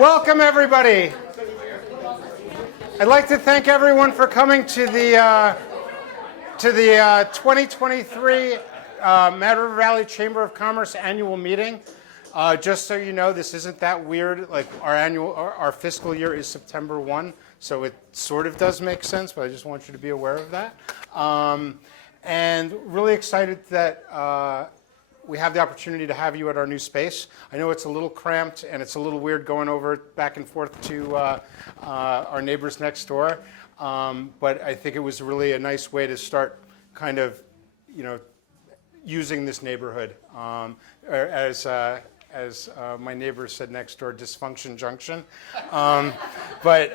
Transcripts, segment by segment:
Welcome, everybody. I'd like to thank everyone for coming to the 2023 Mad River Valley Chamber of Commerce annual meeting. Just so you know, this isn't that weird. Like our fiscal year is September 1, so it sort of does make sense, but I just want you to be aware of that. And really excited that we have the opportunity to have you at our new space. I know it's a little cramped and it's a little weird going over back and forth to our neighbors next door, but I think it was really a nice way to start kind of, using this neighborhood as my neighbor said next door, dysfunction junction. But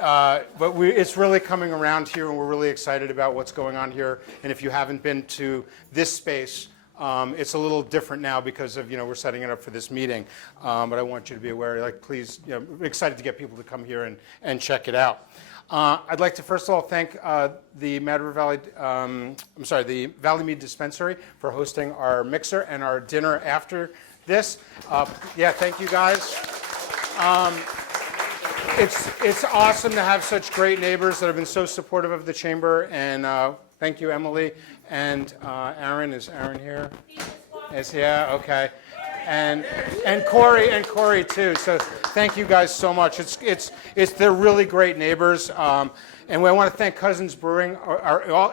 it's really coming around here, and we're really excited about what's going on here. And if you haven't been to this space, it's a little different now because of, we're setting it up for this meeting. But I want you to be aware, please, we're excited to get people to come here and check it out. I'd like to first of all thank the Mad River Valley, the Valley Mead Dispensary for hosting our mixer and our dinner after this. Thank you guys. It's awesome to have such great neighbors that have been so supportive of the chamber, and thank you, Emily. And Aaron, is Aaron here? Okay. And Corey too. So thank you guys so much. They're really great neighbors. And I want to thank Cousins Brewing,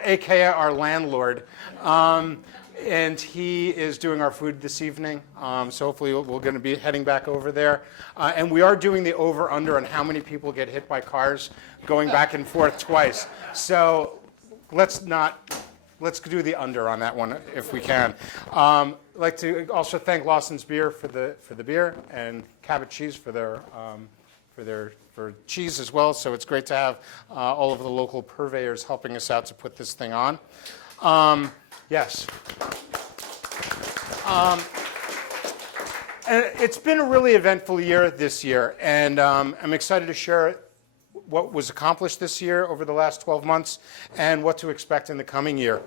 aka our landlord. And he is doing our food this evening. So hopefully we're going to be heading back over there. And we are doing the over-under on how many people get hit by cars going back and forth twice. So let's do the under on that one if we can. I'd like to also thank Lawson's Beer for the beer, and Cabot Cheese for cheese as well. So it's great to have all of the local purveyors helping us out to put this thing on. Yes. And it's been a really eventful year this year, and I'm excited to share what was accomplished this year over the last 12 months and what to expect in the coming year.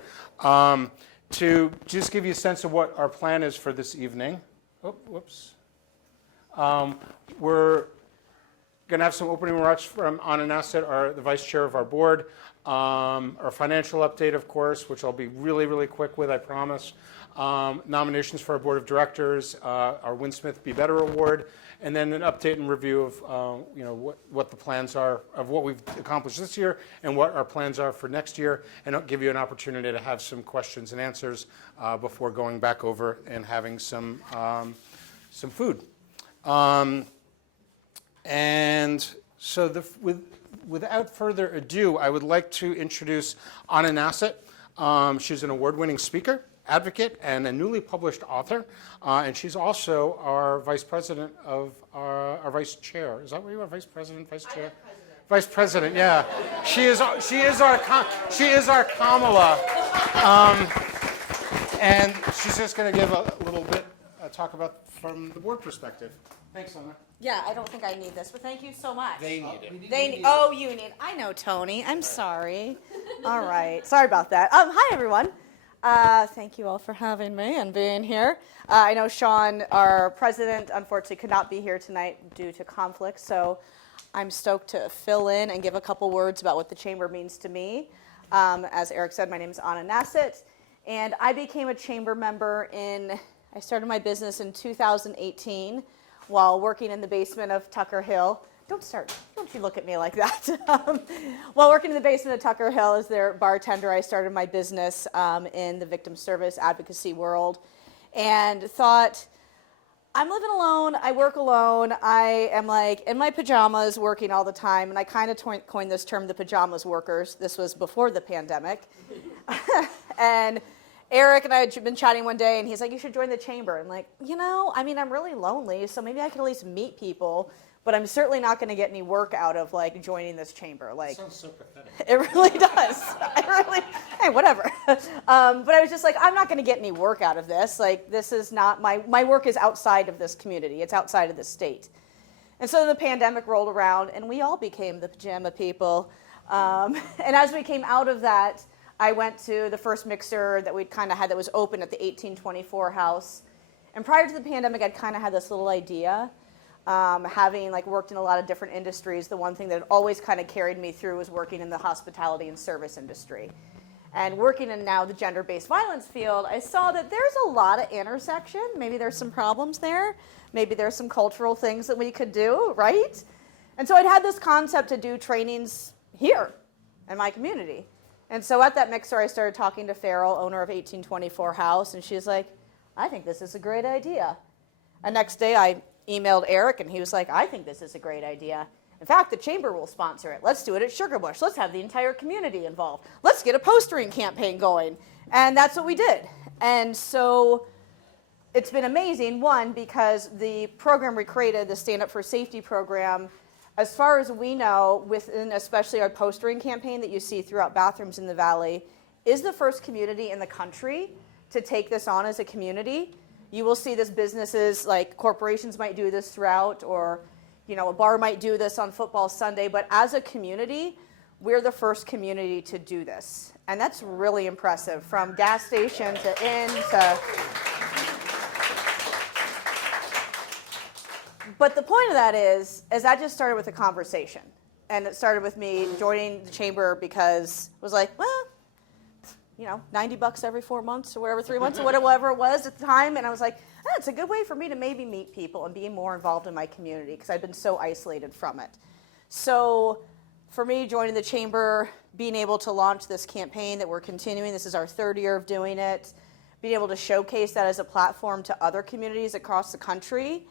To just give you a sense of what our plan is for this evening. We're going to have some opening remarks from Anna Nassett, the vice chair of our board. Our financial update, of course, which I'll be really, really quick with, I promise. Nominations for our board of directors, our Winsmith Be Better Award, and then an update and review of what the plans are of what we've accomplished this year and what our plans are for next year, and I'll give you an opportunity to have some questions and answers before going back over and having some food. And so without further ado, I would like to introduce Anna Nassett. She's an award-winning speaker, advocate, and a newly published author. And she's also our vice president of our vice chair. Is that what you are, vice president, vice chair? Vice president, yeah. She is our Kamala. And she's just going to give a little bit, talk about from the board perspective. Thanks, Anna. Yeah, I don't think I need this, but thank you so much. They need it. You need. I know, Tony. I'm sorry. All right. Sorry about that. Hi, everyone. Thank you all for having me and being here. I know Sean, our president, unfortunately could not be here tonight due to conflict, so I'm stoked to fill in and give a couple words about what the chamber means to me. As Eric said, my name is Anna Nassett, and I became a chamber member I started my business in 2018 while working in the basement of Tucker Hill. Don't you look at me like that. While working in the basement of Tucker Hill as their bartender, I started my business in the victim service advocacy world and thought, I'm living alone, I work alone, I am in my pajamas working all the time, and I kind of coined this term, the pajamas workers. This was before the pandemic. And Eric and I had been chatting one day, and he's like, you should join the chamber. I'm like, I'm really lonely, so maybe I can at least meet people, but I'm certainly not going to get any work out of, joining this chamber. Sounds so pathetic. It really does. Hey, whatever. But I was just like, I'm not going to get any work out of this. This is not, my work is outside of this community. It's outside of the state. And so the pandemic rolled around, and we all became the pajama people. And as we came out of that, I went to the first mixer that we'd kind of had that was open at the 1824 house. And prior to the pandemic, I'd kind of had this little idea Having like worked in a lot of different industries, the one thing that always kind of carried me through was working in the hospitality and service industry. And working in now the gender-based violence field, I saw that there's a lot of intersection. Maybe there's some problems there. Maybe there's some cultural things that we could do, right? And so I'd had this concept to do trainings here in my community. And so at that mixer, I started talking to Farrell, owner of 1824 House, and she's like, I think this is a great idea. And next day, I emailed Eric, and he was like, I think this is a great idea. In fact, the chamber will sponsor it. Let's do it at Sugar Bush. Let's have the entire community involved. Let's get a postering campaign going. And that's what we did. And so it's been amazing, one, because the program we created, the Stand Up for Safety program, as far as we know, within especially our postering campaign that you see throughout bathrooms in the Valley, is the first community in the country to take this on as a community. You will see this businesses, like corporations might do this throughout, or a bar might do this on football Sunday, but as a community, we're the first community to do this. And that's really impressive, from gas station to inn to... But the point of that is that just started with a conversation. And it started with me joining the chamber because it was like, well, $90 every 4 months or whatever, 3 months or whatever it was at the time. And I was like, it's a good way for me to maybe meet people and be more involved in my community because I've been so isolated from it. So for me, joining the chamber, being able to launch this campaign that we're continuing, this is our 3rd year of doing it, being able to showcase that as a platform to other communities across the country,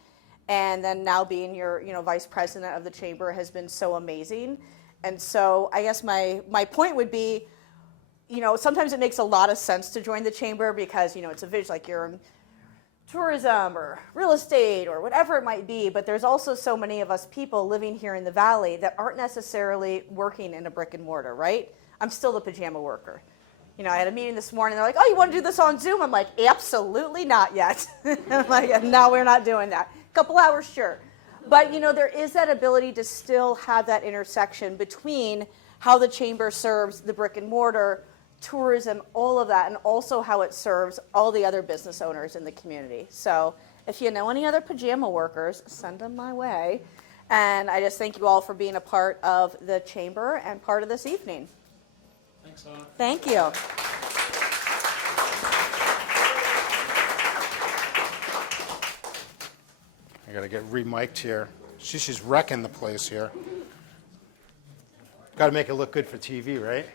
and then now being your vice president of the chamber has been so amazing. And so I guess my point would be, sometimes it makes a lot of sense to join the chamber because, it's a vision, like you're in tourism or real estate or whatever it might be, but there's also so many of us people living here in the Valley that aren't necessarily working in a brick and mortar, right? I'm still the pajama worker. I had a meeting this morning, they're like, oh, you want to do this on Zoom? I'm like, absolutely not yet. I'm like, no, we're not doing that. Couple hours, sure. But, there is that ability to still have that intersection between how the chamber serves the brick and mortar, tourism, all of that, and also how it serves all the other business owners in the community. So if you know any other pajama workers, send them my way. And I just thank you all for being a part of the chamber and part of this evening. Thanks, Anna. Thank you. I got to get re-mic'd here. She's wrecking the place here. Got to make it look good for TV, right?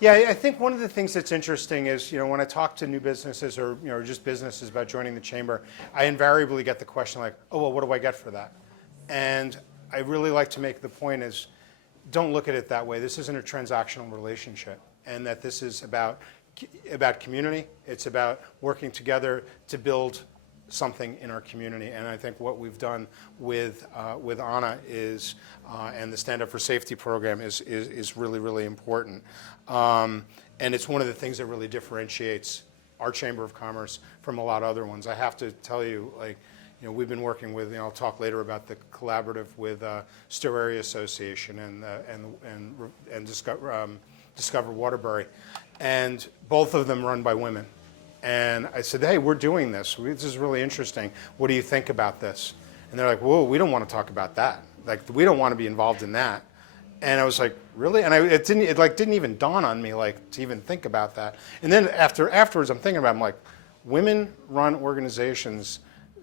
Yeah, I think one of the things that's interesting is, when I talk to new businesses or, just businesses about joining the chamber, I invariably get the question like, oh, well, what do I get for that? And I really like to make the point is, don't look at it that way. This isn't a transactional relationship, and that this is about community. It's about working together to build something in our community. And I think what we've done with Anna is, and the Stand Up for Safety program is really, really important. And it's one of the things that really differentiates our Chamber of Commerce from a lot of other ones. I have to tell you, we've been working with, I'll talk later about the collaborative with Stowe Area Association and Discover Waterbury. And both of them run by women. And I said, hey, we're doing this. This is really interesting. What do you think about this? And they're like, whoa, we don't want to talk about that. Like, we don't want to be involved in that. And I was like, really? And it didn't even dawn on me, to even think about that. And then afterwards, I'm thinking about it, I'm like, women-run organizations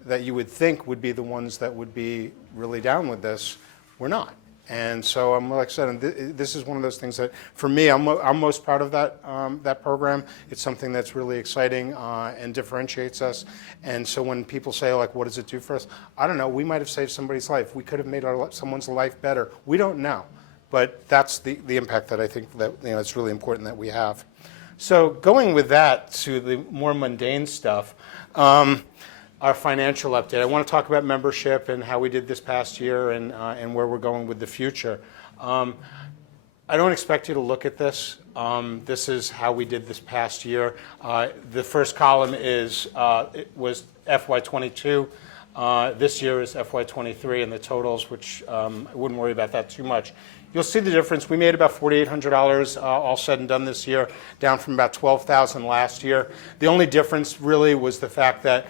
that you would think would be the ones that would be really down with this, we're not. And so I'm like I said, and this is one of those things that, for me, I'm most proud of that program. It's something that's really exciting and differentiates us. And so when people say, what does it do for us? I don't know. We might have saved somebody's life. We could have made someone's life better. We don't know. But that's the impact that I think that it's really important that we have. So going with that to the more mundane stuff, our financial update. I want to talk about membership and how we did this past year and where we're going with the future. I don't expect you to look at this. This is how we did this past year. The first column was FY22. This year is FY23, and the totals, which I wouldn't worry about that too much. You'll see the difference. We made about $4,800 all said and done this year, down from about $12,000 last year. The only difference really was the fact that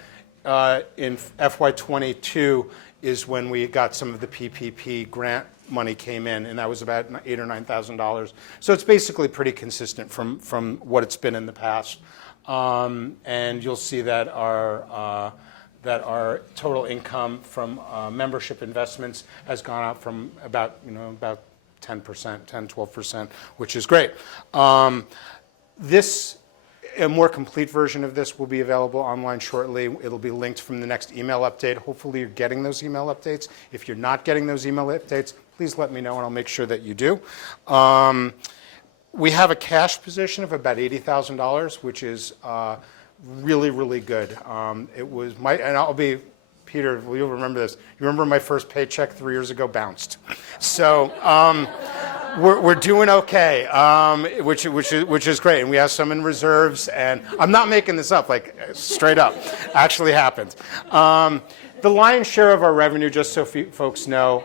in FY22 is when we got some of the PPP grant money came in, and that was about $8,000 or $9,000. So it's basically pretty consistent from what it's been in the past. And you'll see that our total income from membership investments has gone up from about 10%, 10-12%, which is great. A more complete version of this will be available online shortly. It'll be linked from the next email update. Hopefully you're getting those email updates. If you're not getting those email updates, please let me know and I'll make sure that you do. We have a cash position of about $80,000, which is really, really good. It was Peter, you'll remember this. You remember my first paycheck 3 years ago bounced. So we're doing okay, which is great. And we have some in reserves. And I'm not making this up, like straight up. Actually happened. The lion's share of our revenue, just so folks know,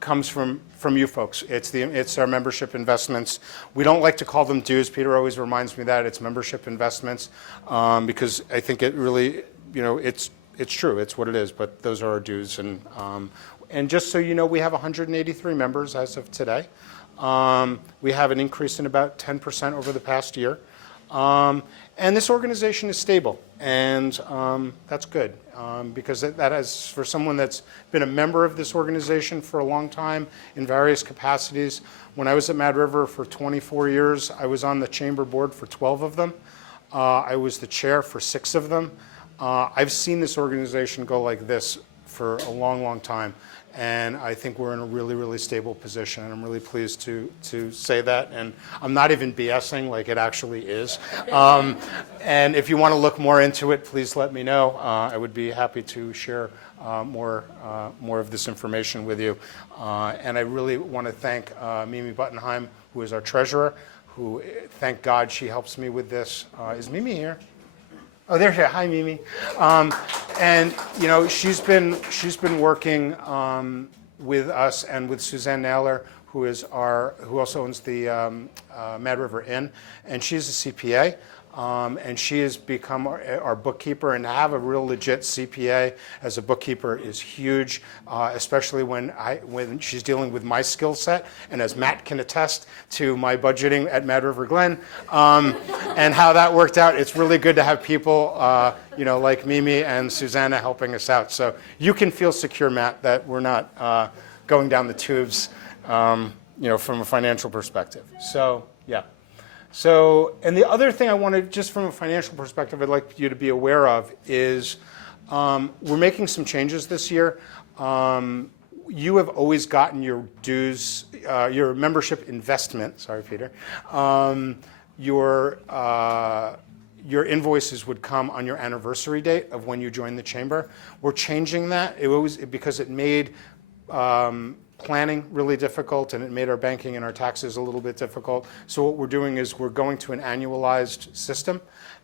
comes from you folks. It's our membership investments. We don't like to call them dues. Peter always reminds me that it's membership investments because I think it really, it's true. It's what it is. But those are our dues. And just so you know, we have 183 members as of today. We have an increase in about 10% over the past year. And this organization is stable, and that's good because that has, for someone that's been a member of this organization for a long time in various capacities. When I was at Mad River for 24 years, I was on the chamber board for 12 of them. I was the chair for 6 of them. I've seen this organization go like this for a long, long time. And I think we're in a really, really stable position, and I'm really pleased to say that. And I'm not even BSing, like it actually is. And if you want to look more into it, please let me know. I would be happy to share more of this information with you. And I really want to thank Mimi Buttenheim, who is our treasurer, who, thank God, she helps me with this. Is Mimi here? Oh, there she is. Hi, Mimi. And she's been working with us and with Suzanne Naylor, who also owns the Mad River Inn, and she's a CPA. And she has become our bookkeeper, and to have a real legit CPA as a bookkeeper is huge, especially when she's dealing with my skill set, and as Matt can attest to my budgeting at Mad River Glen, and how that worked out. It's really good to have people like Mimi and Susanna helping us out. So you can feel secure, Matt, that we're not going down the tubes, from a financial perspective. So yeah. So, and the other thing I wanted, just from a financial perspective, I'd like you to be aware of is we're making some changes this year. You have always gotten your dues, your membership investment, sorry, Peter, your invoices would come on your anniversary date of when you joined the chamber. We're changing that because it made planning really difficult, and it made our banking and our taxes a little bit difficult. So what we're doing is we're going to an annualized system,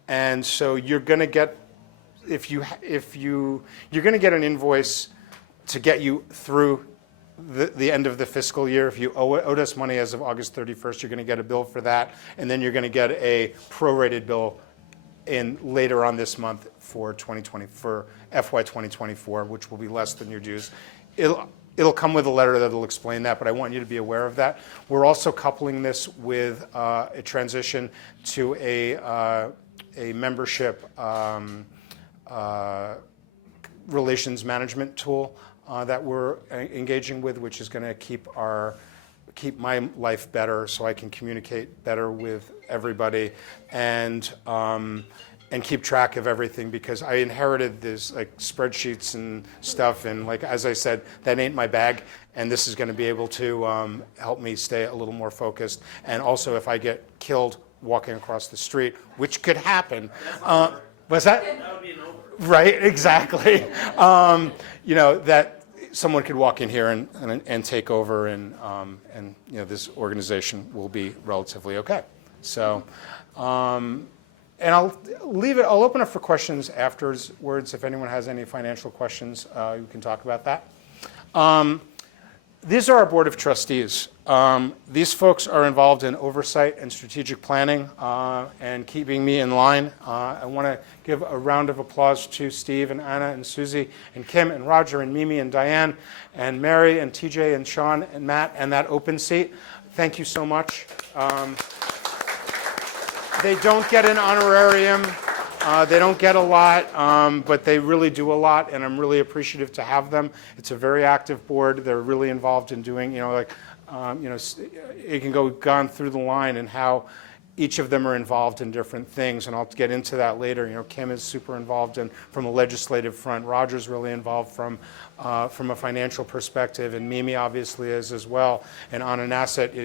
and so you're going to get you're going to get an invoice to get you through the end of the fiscal year. If you owed us money as of August 31st, you're going to get a bill for that, and then you're going to get a prorated bill later on this month for FY 2024, which will be less than your dues. It'll come with a letter that'll explain that, but I want you to be aware of that. We're also coupling this with a transition to a membership relations management tool that we're engaging with, which is going to keep my life better, so I can communicate better with everybody and keep track of everything, because I inherited this like spreadsheets and stuff, and like as I said, that ain't my bag, and this is going to be able to help me stay a little more focused. And also, if I get killed walking across the street, which could happen, what's that? That would be an over. Right, exactly. That someone could walk in here and take over, and this organization will be relatively okay. So. And I'll open up for questions afterwards. If anyone has any financial questions, you can talk about that. these are our Board of Trustees. These folks are involved in oversight and strategic planning and keeping me in line. I want to give a round of applause to Steve and Anna and Susie and Kim and Roger and Mimi and Diane and Mary and TJ and Sean and Matt and that open seat. Thank you so much. They don't get an honorarium. They don't get a lot, but they really do a lot, and I'm really appreciative to have them. It's a very active board. They're really involved in doing, it can go gone through the line and how each of them are involved in different things, and I'll get into that later. Kim is super involved from a legislative front. Roger's really involved from a financial perspective, and Mimi obviously is as well. And on an asset,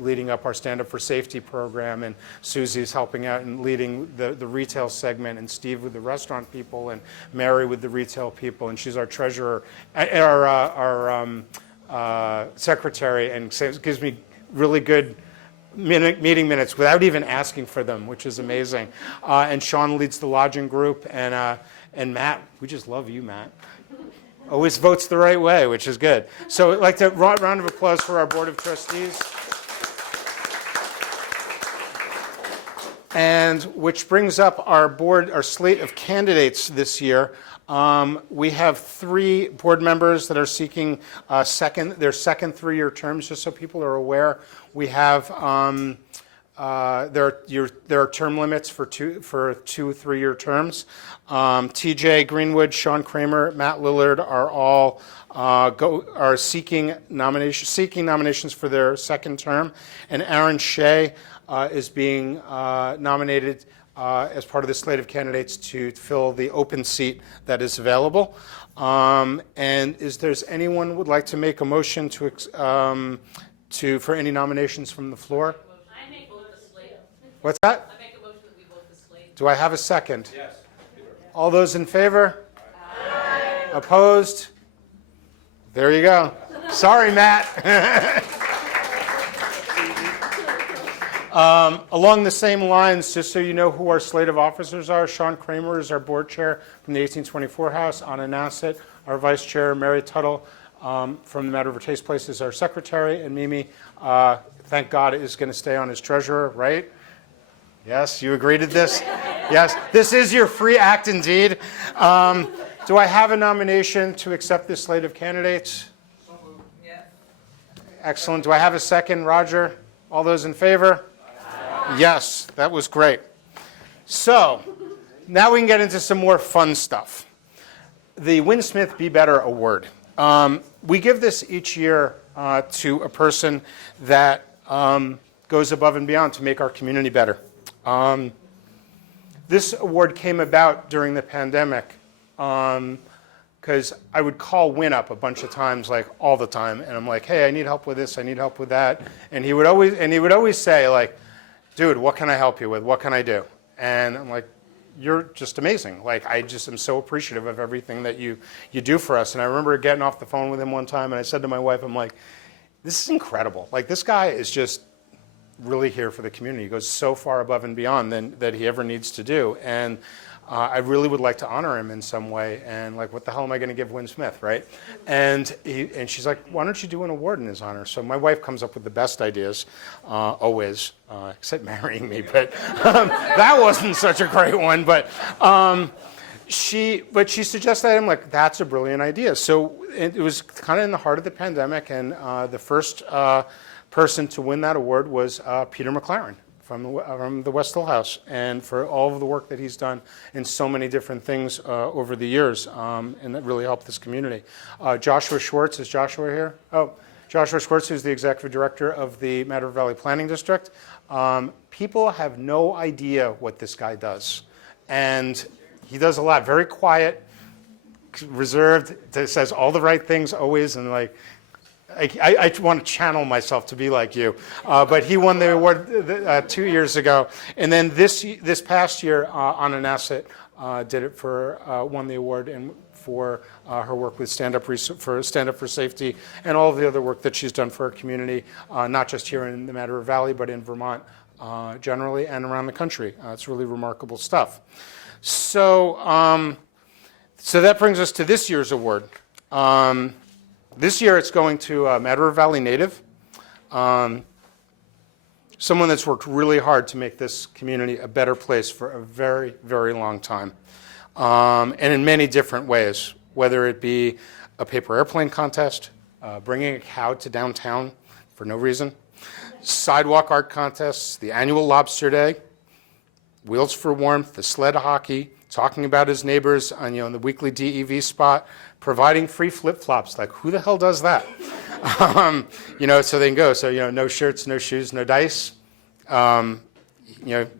leading up our Stand Up for Safety program, and Susie's helping out and leading the retail segment, and Steve with the restaurant people, and Mary with the retail people, and she's our treasurer, our secretary, and gives me really good meeting minutes without even asking for them, which is amazing. And Sean leads the lodging group, and Matt, we just love you, Matt. Always votes the right way, which is good. So I'd like to round of applause for our Board of Trustees. And which brings up our slate of candidates this year. We have 3 board members that are seeking their second 3-year terms, just so people are aware. We have there are term limits for 2 3-year terms. TJ Greenwood, Sean Kramer, Matt Lillard are all seeking nominations for their second term, and Aaron Shea is being nominated as part of the slate of candidates to fill the open seat that is available. And is there's anyone who would like to make a motion for any nominations from the floor? I make vote the slate. What's that? I make a motion that we vote the slate. Do I have a second? Yes. All those in favor? Aye. Opposed? There you go. Sorry, Matt. Along the same lines, just so you know who our slate of officers are, Sean Kramer is our board chair from the 1824 House. Anna Nassett, our vice chair. Mary Tuttle from the Matter of Taste Place is our secretary. And Mimi, thank God, is going to stay on as treasurer, right? Yes, you agreed to this? Yes, this is your free act indeed. Do I have a nomination to accept this slate of candidates? So moved. Yeah. Excellent. Do I have a second, Roger? All those in favor? Yes, that was great. So now we can get into some more fun stuff. The Win Smith Be Better Award. We give this each year to a person that goes above and beyond to make our community better. This award came about during the pandemic because I would call Win up a bunch of times, like all the time, and I'm like, hey, I need help with this, I need help with that, and he would always say, like, dude, what can I help you with? What can I do? And I'm like, you're just amazing. Like, I just am so appreciative of everything that you do for us. And I remember getting off the phone with him one time, and I said to my wife, I'm like, this is incredible. Like, this guy is just really here for the community. He goes so far above and beyond that he ever needs to do. And I really would like to honor him in some way. And like, what the hell am I going to give Win Smith, right? And she's like, why don't you do an award in his honor? So my wife comes up with the best ideas, always, except marrying me. But that wasn't such a great one. But she suggested that. I'm like, that's a brilliant idea. So it was kind of in the heart of the pandemic, and the first person to win that award was Peter McLaren from the West Hill House, and for all of the work that he's done in so many different things over the years, and that really helped this community. Joshua Schwartz, is Joshua here? Oh, Joshua Schwartz, who's the executive director of the Matter Valley Planning District. People have no idea what this guy does, and he does a lot. Very quiet, reserved, says all the right things always, and like, I want to channel myself to be like you, but he won the award 2 years ago, and then this past year, Anna Nassett won the award and for her work with Stand Up for Safety and all of the other work that she's done for our community, not just here in the Matter Valley, but in Vermont generally and around the country. It's really remarkable stuff. So that brings us to this year's award. This year it's going to Mad River Valley native, someone that's worked really hard to make this community a better place for a very, very long time, and in many different ways, whether it be a paper airplane contest, bringing a cow to downtown for no reason, sidewalk art contests, the annual Lobster Day, Wheels for Warmth, the sled hockey, talking about his neighbors on, the weekly DEV spot, providing free flip-flops. Like, who the hell does that? So they can go. So, no shirts, no shoes, no dice. You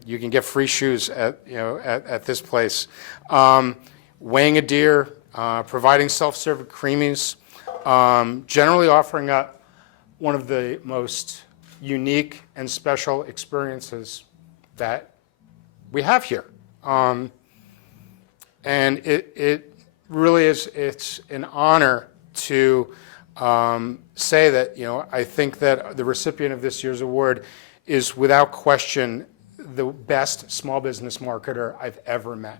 can get free shoes at this place. Weighing a deer, providing self-serve creamies, generally offering up one of the most unique and special experiences that we have here. And it really is, it's an honor to say that, I think that the recipient of this year's award is without question the best small business marketer I've ever met.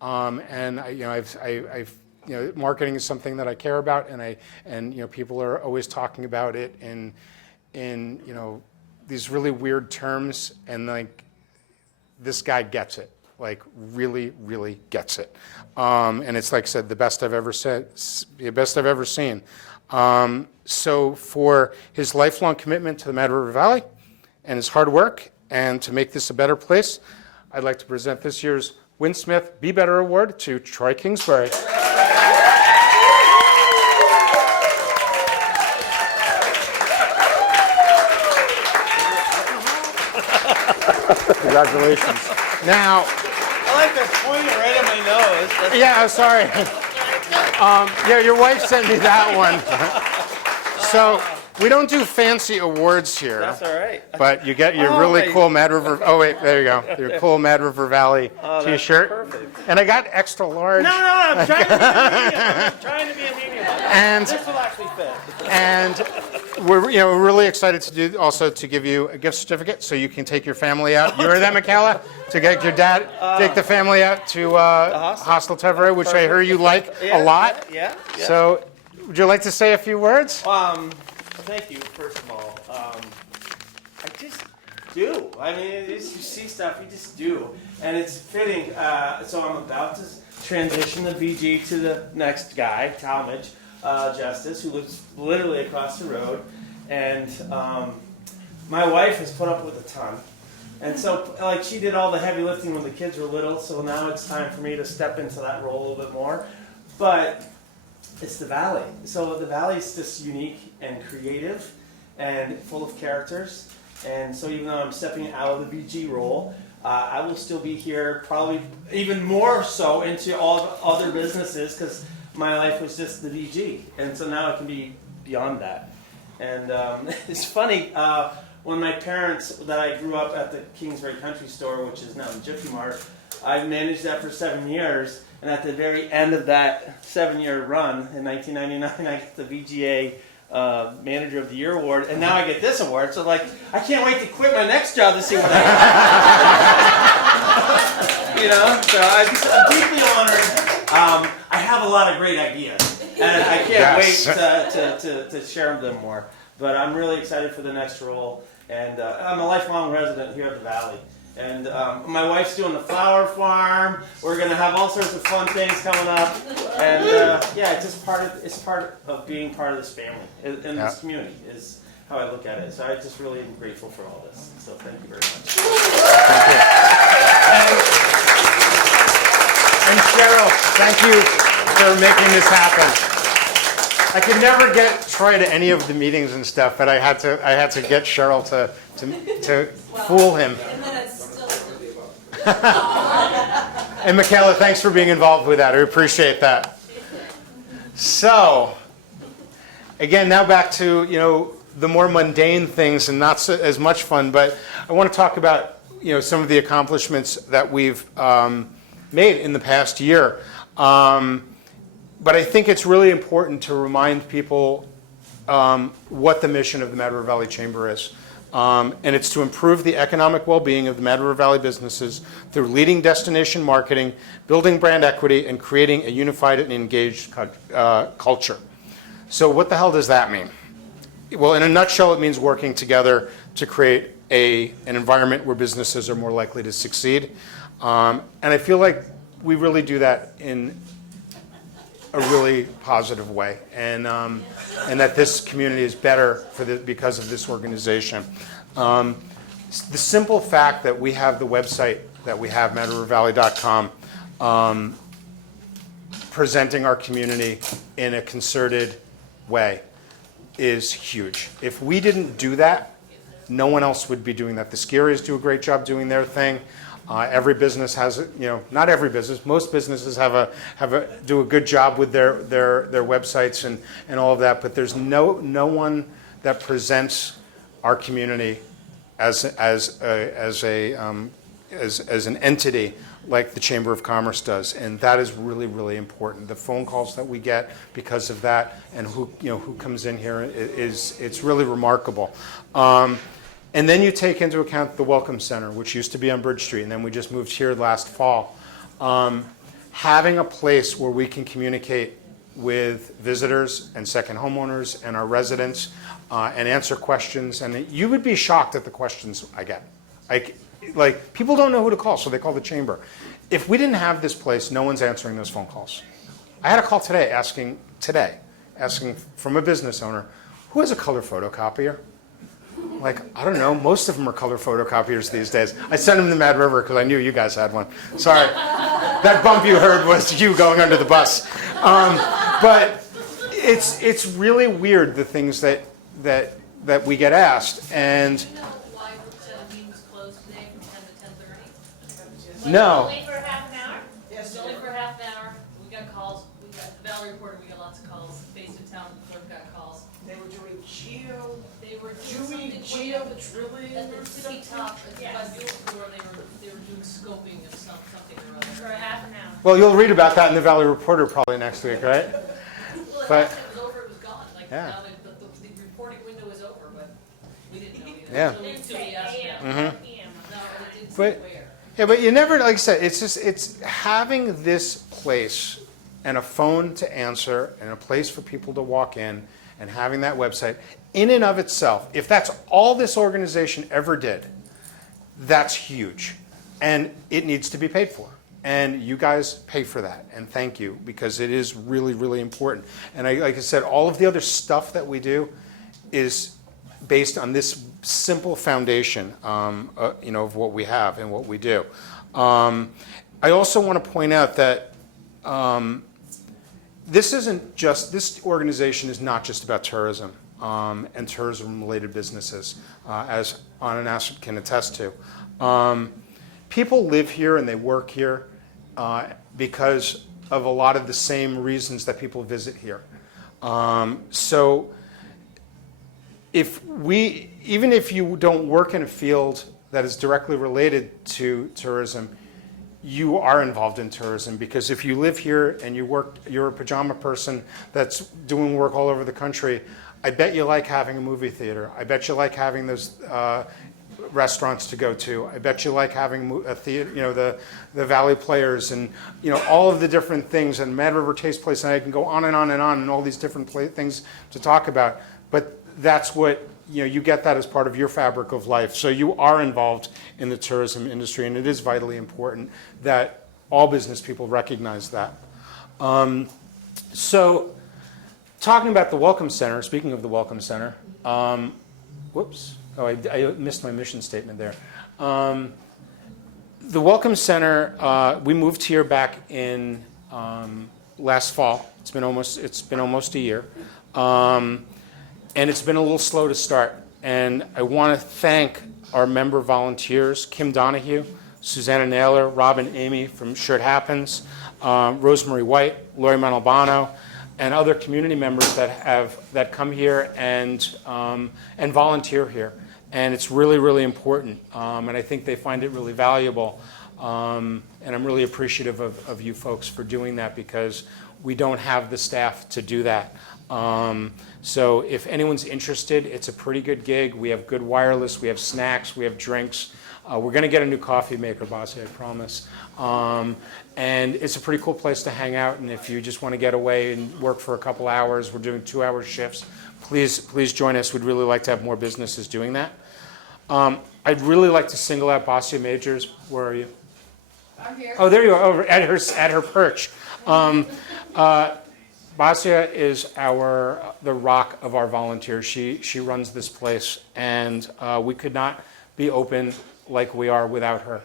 And marketing is something that I care about, and people are always talking about it in these really weird terms, and like this guy gets it, like really, really gets it. And it's, like I said, the best I've ever seen. So for his lifelong commitment to the Mad River Valley and his hard work and to make this a better place, I'd like to present this year's Win Smith Be Better Award to Troy Kingsbury. Congratulations. Now, I like that pointer right at my nose. That's yeah, sorry. Your wife sent me that one. So we don't do fancy awards here. That's all right. But you get your really cool Mad River. Oh wait, there you go. Your cool Mad River Valley T-shirt. Perfect. And I got extra large. No, I'm trying to be a medium. I'm trying to be a medium. And This will actually fit. and we're really excited to give you a gift certificate so you can take your family out. You heard that, Michaela? To get your dad, take the family out to Hostel Tevere, which I hear you like a lot. Yeah. So, would you like to say a few words? Thank you, first of all. I just do. I mean, you see stuff, you just do. And it's fitting. So I'm about to transition the VG to the next guy, Talmadge Justice, who lives literally across the road. And my wife has put up with a ton. And so, she did all the heavy lifting when the kids were little, so now it's time for me to step into that role a little bit more. But it's the Valley. So the Valley is just unique and creative and full of characters. And so even though I'm stepping out of the VG role, I will still be here, probably even more so into all the other businesses, because my life was just the VG. And so now it can be beyond that. And it's funny, when my parents, that I grew up at the Kingsbury Country Store, which is now in Jiffy Mart, I managed that for 7 years. And at the very end of that 7-year run, in 1999, I got the VGA Manager of the Year award, and now I get this award. So, I can't wait to quit my next job to see what I have. So I'm deeply honored. I have a lot of great ideas, and I can't wait to share them more. But I'm really excited for the next role, and I'm a lifelong resident here at the Valley. And my wife's doing the flower farm. We're gonna have all sorts of fun things coming up, and it's just part of being part of this family and this community is how I look at it. So I just really am grateful for all this. So thank you very much. Thank you. And Cheryl, thank you for making this happen. I could never get Troy to any of the meetings and stuff, but I had to get Cheryl to fool him. And Michaela, thanks for being involved with that. I appreciate that. So, again, now back to the more mundane things and not as much fun. But I want to talk about some of the accomplishments that we've made in the past year. But I think it's really important to remind people what the mission of the Mad River Valley Chamber is. And it's to improve the economic well-being of the Mad River Valley businesses through leading destination marketing, building brand equity, and creating a unified and engaged culture. So what the hell does that mean? Well, in a nutshell, it means working together to create an environment where businesses are more likely to succeed. And I feel like we really do that in a really positive way, and that this community is better because of this organization. The simple fact that we have the website that we have, MadRiverValley.com, presenting our community in a concerted way is huge. If we didn't do that, no one else would be doing that. The ski areas do a great job doing their thing. Every business has, not every business, most businesses do a good job with their websites and all of that. But there's no one that presents our community as an entity like the Chamber of Commerce does, and that is really, really important. The phone calls that we get because of that, and who comes in here it's really remarkable. And then you take into account the Welcome Center, which used to be on Bridge Street, and then we just moved here last fall. Having a place where we can communicate with visitors and second homeowners and our residents and answer questions, and you would be shocked at the questions I get. Like people don't know who to call, so they call the chamber. If we didn't have this place, no one's answering those phone calls. I had a call today asking from a business owner, who has a color photocopier? Like, I don't know, most of them are color photocopiers these days. I sent them to Mad River because I knew you guys had one. Sorry, that bump you heard was you going under the bus. But it's really weird, the things that we get asked. And Do you know why Route 17 was closed today from 10 to 10:30? no. Only for half an hour? Yes, It's only for half an hour. We got calls. We got the Valley Reporter. We got lots of calls. Based in town, clerk got calls. they were doing They were doing Dewey, something drilling at the or tippy something. top. By Buell's they were doing scoping of something or other. For half an hour. Well, you'll read about that in the Valley Reporter probably next week, right? Well, But- after it was over, it was gone. Like Yeah. now the reporting window is over, but we didn't know either. Yeah. Until we- Didn't until we say asked AM, them. PM. No, it didn't say But- where. Yeah, but you never, like I said, it's having this place and a phone to answer and a place for people to walk in and having that website in and of itself. If that's all this organization ever did, that's huge. And it needs to be paid for. And you guys pay for that. And thank you, because it is really, really important. And like I said, all of the other stuff that we do is based on this simple foundation, of what we have and what we do. I also want to point out that this organization is not just about tourism and tourism-related businesses, as Anna and Asad can attest to. People live here and they work here because of a lot of the same reasons that people visit here. So even if you don't work in a field that is directly related to tourism, you are involved in tourism, because if you live here and you're a pajama person that's doing work all over the country, I bet you like having a movie theater. I bet you like having those restaurants to go to. I bet you like having a theater, the Valley Players, and all of the different things, and Mad River Taste Place, and I can go on and on and on, and all these different things to talk about. But that's what you get, that as part of your fabric of life. So you are involved in the tourism industry, and it is vitally important that all business people recognize that. So talking about the Welcome Center, speaking of the Welcome Center, whoops. Oh, I missed my mission statement there. The Welcome Center, we moved here back in last fall. It's been almost a year, and it's been a little slow to start. And I want to thank our member volunteers: Kim Donahue, Susanna Naylor, Robin Amy from Sure It Happens, Rosemary White, Lori Montalbano, and other community members that come here and volunteer here. And it's really, really important. And I think they find it really valuable. And I'm really appreciative of you folks for doing that, because we don't have the staff to do that. So if anyone's interested, it's a pretty good gig. We have good wireless, we have snacks, we have drinks. We're going to get a new coffee maker, Bossy, I promise. And it's a pretty cool place to hang out. And if you just want to get away and work for a couple hours, we're doing 2-hour shifts. Please join us. We'd really like to have more businesses doing that. I'd really like to single out Bossy Majors. Where are you? I'm here. Oh, there you are, over at her perch. Basia is the rock of our volunteers. She runs this place, and we could not be open like we are without her.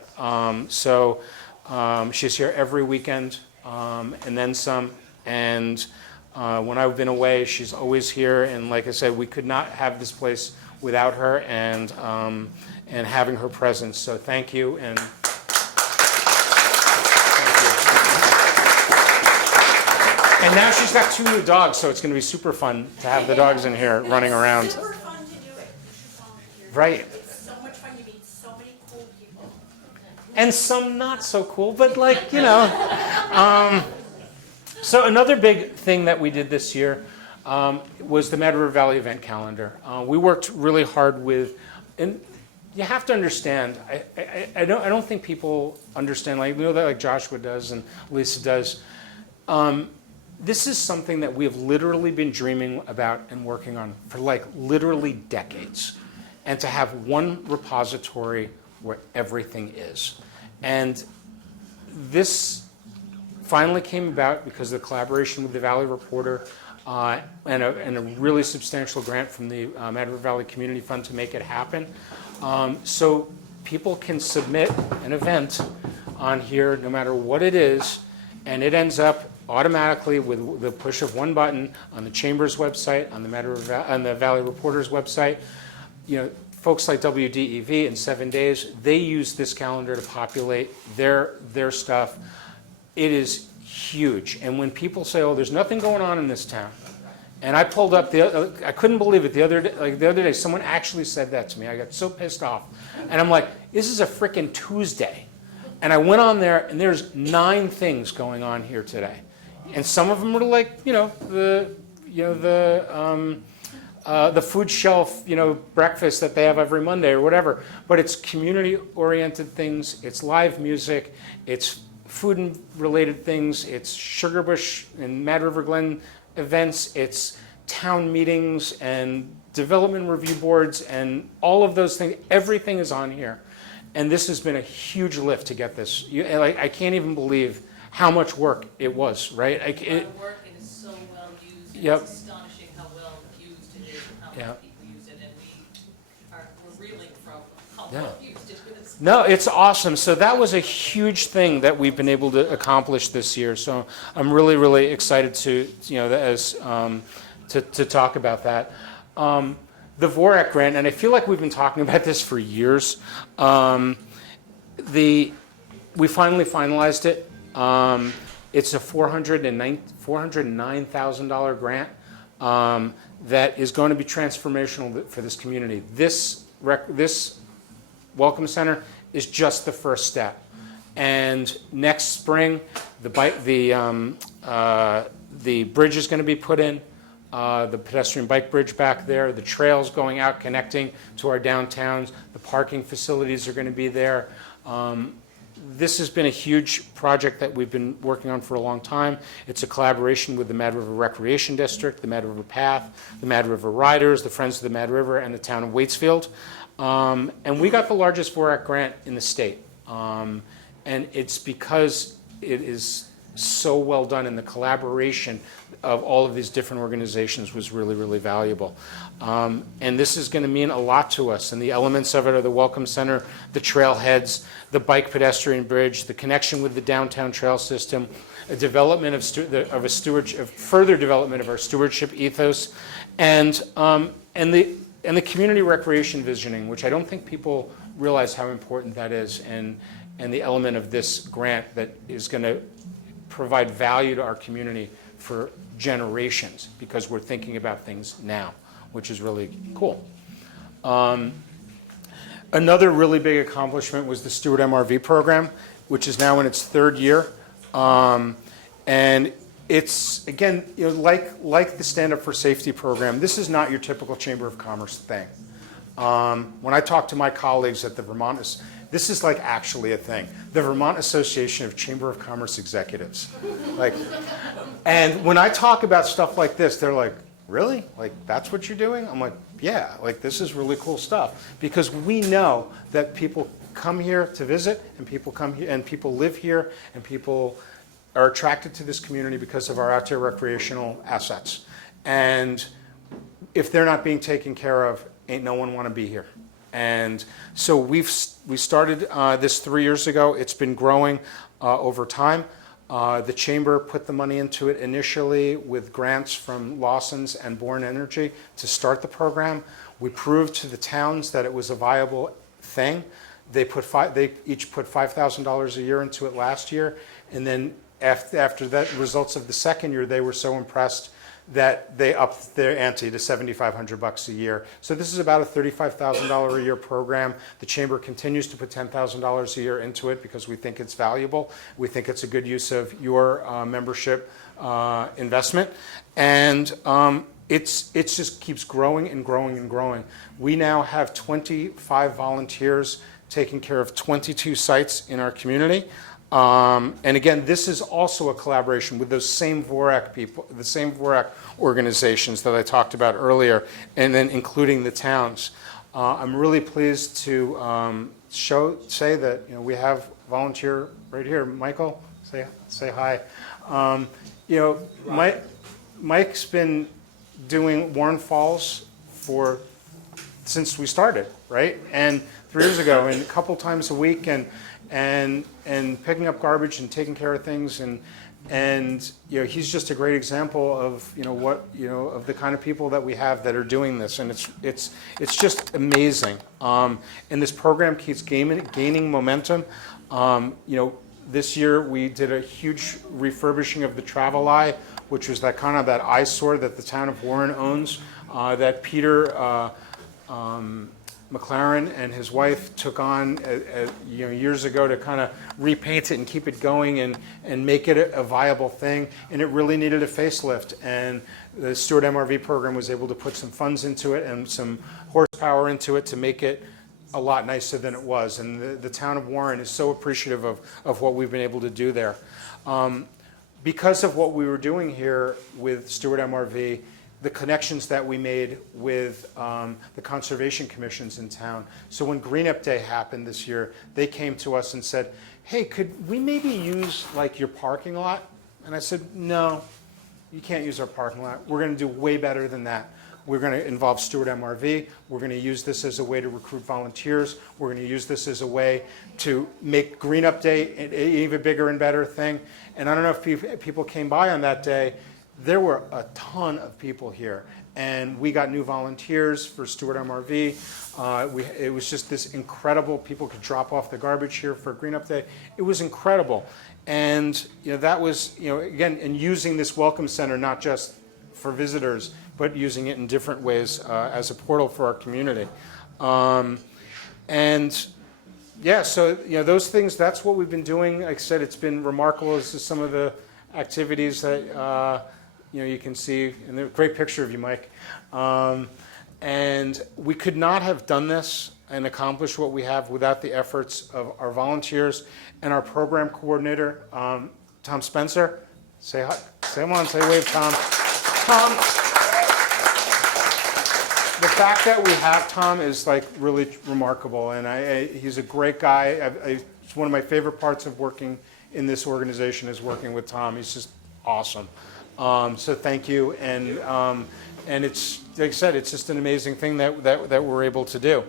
She's here every weekend, and then some. And when I've been away, she's always here. And like I said, we could not have this place without her and having her presence. So thank you. And And now she's got 2 new dogs, so it's going to be super fun to have the dogs in here running around. Super fun to do it. You should volunteer. Right. It's so much fun. You meet so many cool people. And some not so cool, but like, you know. So another big thing that we did this year was the Mad River Valley event calendar. We worked really hard with, and you have to understand, I don't think people understand, like, you know that like Joshua does and Lisa does. This is something that we have literally been dreaming about and working on for like literally decades. And to have one repository where everything is. And this finally came about because of the collaboration with the Valley Reporter and a really substantial grant from the Mad River Valley Community Fund to make it happen. So people can submit an event on here no matter what it is, and it ends up automatically with the push of one button on the Chamber's website, on the Valley Reporter's website. You know, folks like WDEV in 7 days, they use this calendar to populate their stuff. It is huge. And when people say, "Oh, there's nothing going on in this town," and I pulled up I couldn't believe it the other day. Someone actually said that to me. I got so pissed off, and I'm like, "This is a frickin' Tuesday," and I went on there, and there's 9 things going on here today. And some of them are like, the food shelf, breakfast that they have every Monday or whatever. But it's community-oriented things. It's live music. It's food-related things. It's Sugarbush and Mad River Glen events. It's town meetings and development review boards and all of those things. Everything is on here. And this has been a huge lift to get this. I can't even believe how much work it was, right? A lot of work, it is so well used. Yep. It's astonishing how well used it is and how Yep. many people use it, and we're reeling from how Yeah. well used it is. No, it's awesome. So that was a huge thing that we've been able to accomplish this year. So I'm really, really excited to talk about that. The VORAC grant, and I feel like we've been talking about this for years. We finally finalized it. It's a $409,000 grant that is going to be transformational for this community. This Welcome Center is just the first step. And next spring, the bridge is going to be put in, the pedestrian bike bridge back there, the trails going out connecting to our downtowns, the parking facilities are going to be there. This has been a huge project that we've been working on for a long time. It's a collaboration with the Mad River Recreation District, the Mad River Path, the Mad River Riders, the Friends of the Mad River, and the town of Waitsfield. And we got the largest VORAC grant in the state. And it's because it is so well done, and the collaboration of all of these different organizations was really, really valuable. And this is going to mean a lot to us. And the elements of it are the Welcome Center, the trailheads, the bike pedestrian bridge, the connection with the downtown trail system, a development of further development of our stewardship ethos, and the community recreation visioning, which I don't think people realize how important that is, and the element of this grant that is going to provide value to our community for generations, because we're thinking about things now, which is really cool. Another really big accomplishment was the Stewart MRV program, which is now in its 3rd year. And it's, again, like the Stand Up for Safety program, this is not your typical Chamber of Commerce thing. When I talk to my colleagues at the Vermont This is like actually a thing. The Vermont Association of Chamber of Commerce Executives. Like, and when I talk about stuff like this, they're like, really? Like, that's what you're doing? I'm like, yeah, like this is really cool stuff. Because we know that people come here to visit, and people come here, and people live here, and people are attracted to this community because of our outdoor recreational assets. And if they're not being taken care of, ain't no one want to be here. And so we started this 3 years ago. It's been growing over time. The chamber put the money into it initially with grants from Lawson's and Born Energy to start the program. We proved to the towns that it was a viable thing. They each put $5,000 a year into it last year, and then after that results of the second year, they were so impressed that they upped their ante to $7,500 a year. So this is about a $35,000 a year program. The chamber continues to put $10,000 a year into it because we think it's valuable. We think it's a good use of your membership investment. And it just keeps growing and growing and growing. We now have 25 volunteers taking care of 22 sites in our community. And again, this is also a collaboration with those same VORAC people, the same VORAC organizations that I talked about earlier, and then including the towns. I'm really pleased to say that we have volunteer right here. Michael, say hi. Mike's been doing Warren Falls since we started, right? And 3 years ago, and a couple times a week, and picking up garbage and taking care of things, and he's just a great example of of the kind of people that we have that are doing this, and it's just amazing. And this program keeps gaining momentum. This year we did a huge refurbishing of the Travel Eye, which was that eyesore that the town of Warren owns, that Peter McLaren and his wife took on years ago to kind of repaint it and keep it going and make it a viable thing. And it really needed a facelift. And the Stewart MRV program was able to put some funds into it and some horsepower into it to make it a lot nicer than it was. And the town of Warren is so appreciative of what we've been able to do there. Because of what we were doing here with Stewart MRV, the connections that we made with the conservation commissions in town. So when Green Up Day happened this year, they came to us and said, hey, could we maybe use like your parking lot? And I said, no, you can't use our parking lot. We're going to do way better than that. We're going to involve Stewart MRV. We're going to use this as a way to recruit volunteers. We're going to use this as a way to make Green Up Day an even bigger and better thing. And I don't know if people came by on that day. There were a ton of people here, and we got new volunteers for Stewart MRV. It was just this incredible. People could drop off the garbage here for Green Up Day. It was incredible, and that was again, and using this Welcome Center not just for visitors, but using it in different ways as a portal for our community. And yeah, so those things. That's what we've been doing. Like I said, it's been remarkable. This is some of the activities that. You can see, and a great picture of you, Mike. And we could not have done this and accomplished what we have without the efforts of our volunteers and our program coordinator, Tom Spencer. Say hi. Say come on. Say wave, Tom. Tom. The fact that we have Tom is like really remarkable, and he's a great guy. It's one of my favorite parts of working in this organization is working with Tom. He's just awesome. So thank you, and it's like I said, it's just an amazing thing that we're able to do.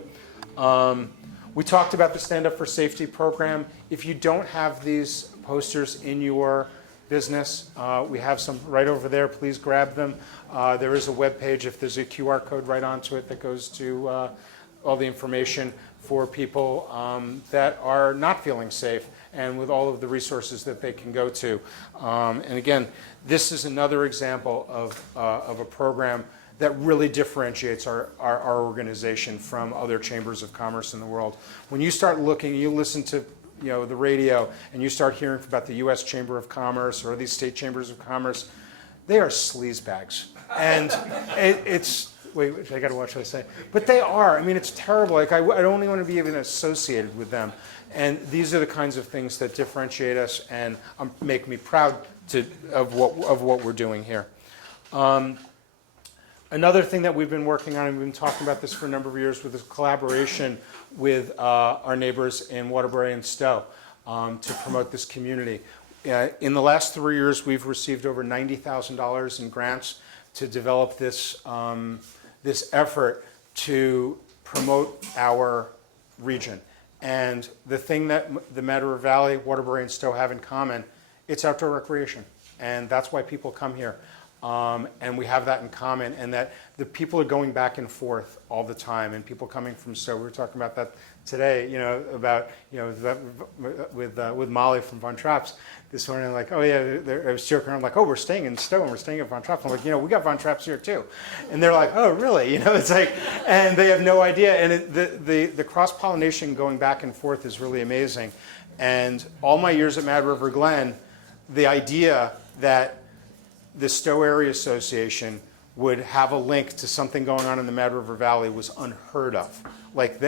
We talked about the Stand Up for Safety program. If you don't have these posters in your business, we have some right over there. Please grab them. There is a web page. If there's a QR code right onto it that goes to all the information for people that are not feeling safe, and with all of the resources that they can go to. And again, this is another example of a program that really differentiates our organization from other chambers of commerce in the world. When you start looking, you listen to the radio, and you start hearing about the U.S. Chamber of Commerce or these state chambers of commerce, they are sleazebags. And wait, I got to watch what I say. But they are. I mean, it's terrible. Like, I don't even want to be even associated with them. And these are the kinds of things that differentiate us and make me proud of what we're doing here. Another thing that we've been working on, and we've been talking about this for a number of years, with this collaboration with our neighbors in Waterbury and Stowe to promote this community. In the last 3 years, we've received over $90,000 in grants to develop this, this effort to promote our region. And the thing that the Mad River Valley, Waterbury, and Stowe have in common, it's outdoor recreation. And that's why people come here. And we have that in common, and that the people are going back and forth all the time, and people coming from Stowe. We were talking about that today, about, with Molly from Von Trapp's this morning, like, oh yeah, I was joking around, like, oh, we're staying in Stowe and we're staying at Von Trapp's. I'm like, we got Von Trapp's here too. And they're like, oh, really? It's like, and they have no idea. And the cross-pollination going back and forth is really amazing. And all my years at Mad River Glen, the idea that the Stowe Area Association would have a link to something going on in the Mad River Valley was unheard of. Like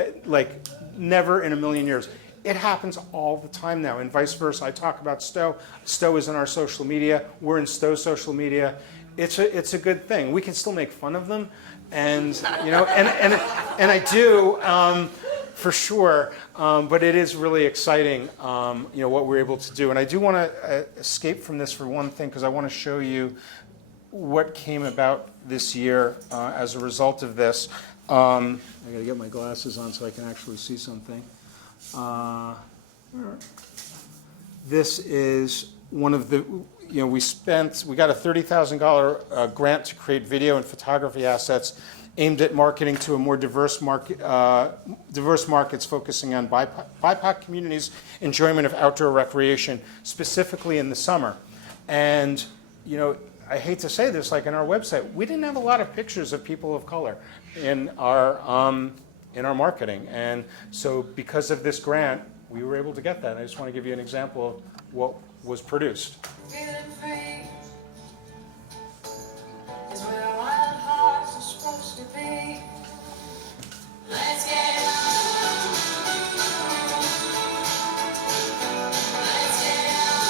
never in a million years. It happens all the time now, and vice versa. I talk about Stowe. Stowe is in our social media. We're in Stowe's social media. It's a good thing. We can still make fun of them, and and I do for sure. But it is really exciting, what we're able to do. And I do want to escape from this for one thing, because I want to show you what came about this year as a result of this. I got to get my glasses on so I can actually see something. This is one of the, we got a $30,000 grant to create video and photography assets aimed at marketing to a more diverse markets, focusing on BIPOC communities' enjoyment of outdoor recreation, specifically in the summer. And, I hate to say this, like in our website, we didn't have a lot of pictures of people of color in our marketing. And so because of this grant, we were able to get that. I just want to give you an example of what was produced. Feeling free is where our wild hearts are supposed to be. Let's get out. Let's get out.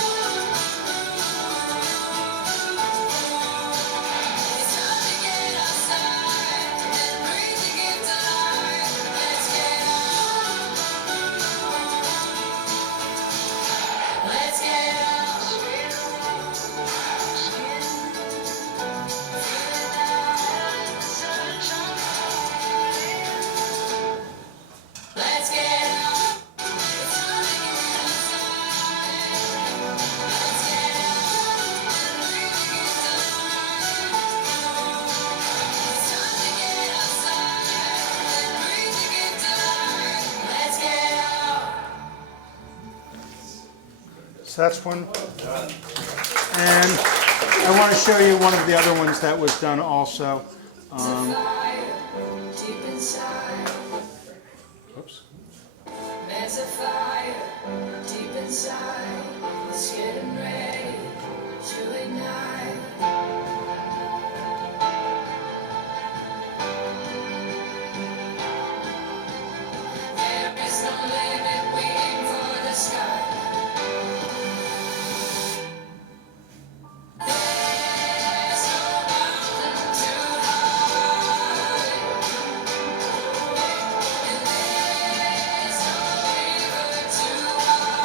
It's time to get outside and breathe the gift of life. Let's get out. Let's get out. Let's get out. It's time to get outside. Let's get out and breathe the gift of life. It's time to get outside and breathe the gift of life. Let's get out. So that's one. And I want to show you one of the other ones that was done also. Fire deep inside. Oops. There's a fire deep inside. It's getting ready to ignite. There is no limit, we aim for the sky. There's no mountain too high, and there's no river too wide.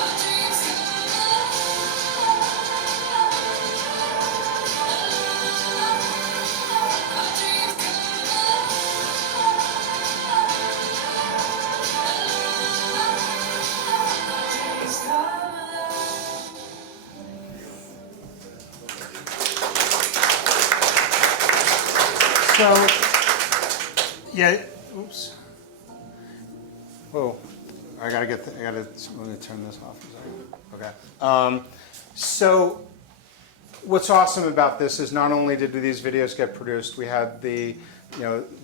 Our dreams come alive. Our dreams come So, yeah, oops. Whoa, let me turn this off. Okay. So, what's awesome about this is not only did these videos get produced, we had we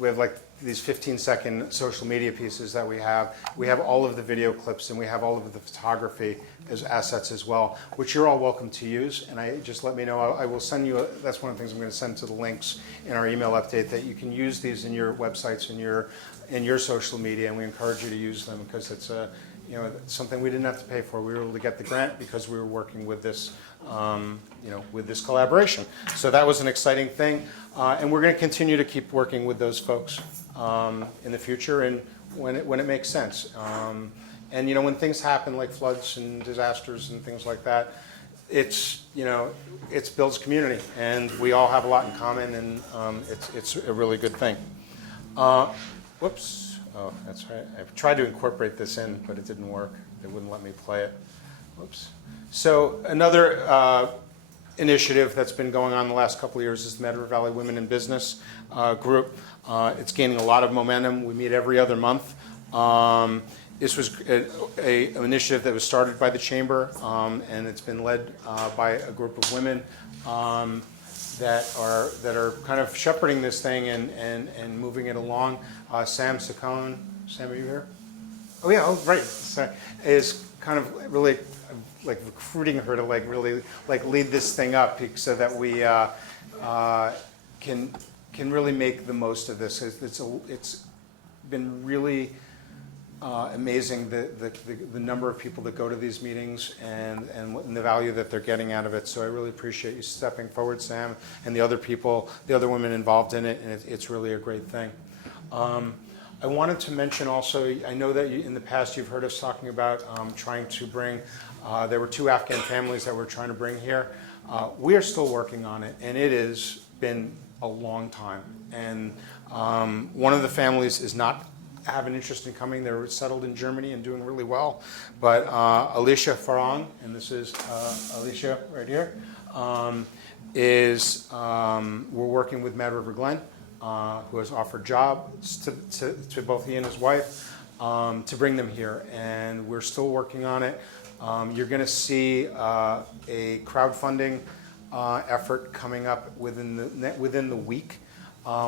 have like these 15-second social media pieces that we have. We have all of the video clips and we have all of the photography as assets as well, which you're all welcome to use. And just let me know. I will send you. That's one of the things I'm going to send to the links in our email update, that you can use these in your websites and your social media, and we encourage you to use them because it's something we didn't have to pay for. We were able to get the grant because we were working with this, with this collaboration. So that was an exciting thing, and we're going to continue to keep working with those folks in the future and when it makes sense. And when things happen like floods and disasters and things like that, it builds community, and we all have a lot in common, and it's a really good thing. Whoops. Oh, that's right. I've tried to incorporate this in, but it didn't work. They wouldn't let me play it. Whoops. So another initiative that's been going on the last couple of years is the Medford Valley Women in Business group. It's gaining a lot of momentum. We meet every other month. This was an initiative that was started by the Chamber, and it's been led by a group of women that are kind of shepherding this thing and moving it along. Sam Saccone, Sam, are you here? Oh yeah, oh right. Sorry. Is kind of really like recruiting her to really lead this thing up so that we can really make the most of this. It's been really amazing the number of people that go to these meetings and the value that they're getting out of it. So I really appreciate you stepping forward, Sam, and the other people, the other women involved in it, and it's really a great thing. I wanted to mention also, I know that in the past you've heard us talking about trying to bring, there were 2 Afghan families that we're trying to bring here. We are still working on it, and it has been a long time. And one of the families is not have an interest in coming. They're settled in Germany and doing really well. But Alicia Farang, and this is Alicia right here, we're working with Mad River Glen, who has offered jobs to both he and his wife to bring them here. And we're still working on it. You're going to see a crowdfunding effort coming up within the week.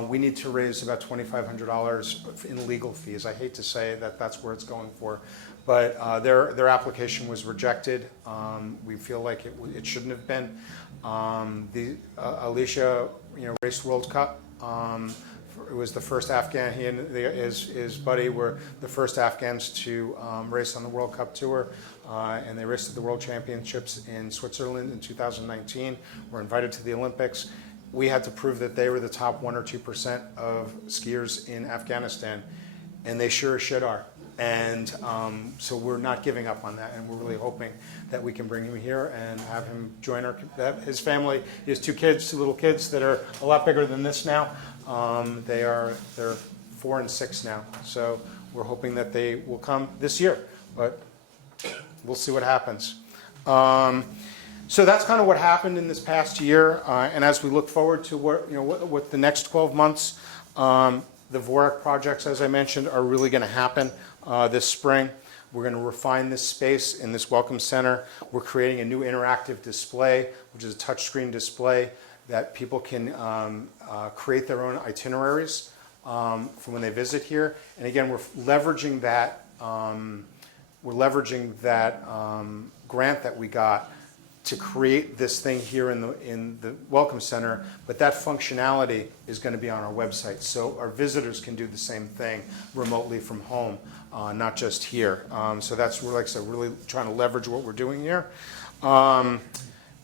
We need to raise about $2,500 in legal fees. I hate to say that that's where it's going for, but their application was rejected. We feel like it shouldn't have been. Alicia, raced World Cup. It was the first Afghan. He and his buddy were the first Afghans to race on the World Cup tour, and they raced at the World Championships in Switzerland in 2019. Were invited to the Olympics. We had to prove that they were the top 1 or 2% of skiers in Afghanistan, and they sure as shit are. And so we're not giving up on that, and we're really hoping that we can bring him here and have him join his family. He has 2 little kids that are a lot bigger than this now. They're 4 and 6 now. So we're hoping that they will come this year, but we'll see what happens. So that's kind of what happened in this past year, and as we look forward to what the next 12 months, the Vorak projects, as I mentioned, are really going to happen this spring. We're going to refine this space in this Welcome Center. We're creating a new interactive display, which is a touchscreen display that people can create their own itineraries from when they visit here. And again, we're leveraging that. Grant that we got to create this thing here in the Welcome Center, but that functionality is going to be on our website, so our visitors can do the same thing remotely from home, not just here. So that's, like I said, really trying to leverage what we're doing here.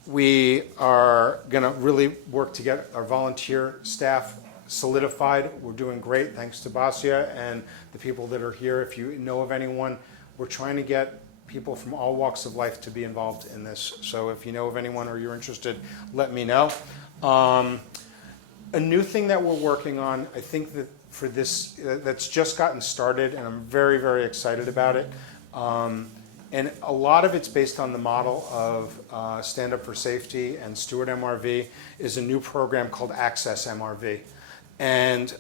We are going to really work to get our volunteer staff solidified. We're doing great, thanks to Basia and the people that are here. If you know of anyone, we're trying to get people from all walks of life to be involved in this. So if you know of anyone or you're interested, let me know. A new thing that we're working on, I think that for this, that's just gotten started, and I'm very, very excited about it. And a lot of it's based on the model of Stand Up for Safety and Stewart MRV, is a new program called Access MRV. And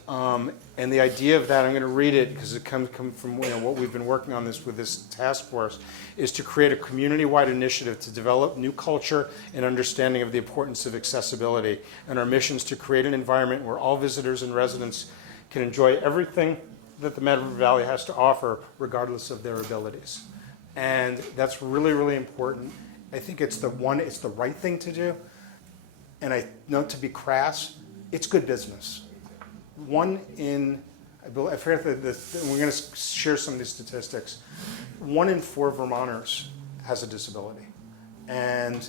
the idea of that, I'm going to read it because it comes from what we've been working on with this task force, is to create a community-wide initiative to develop new culture and understanding of the importance of accessibility. And our mission is to create an environment where all visitors and residents can enjoy everything that the Mad River Valley has to offer, regardless of their abilities. And that's really, really important. I think it's the right thing to do. And I know, to be crass, it's good business. I forget we're going to share some of these statistics. 1 in 4 Vermonters has a disability, and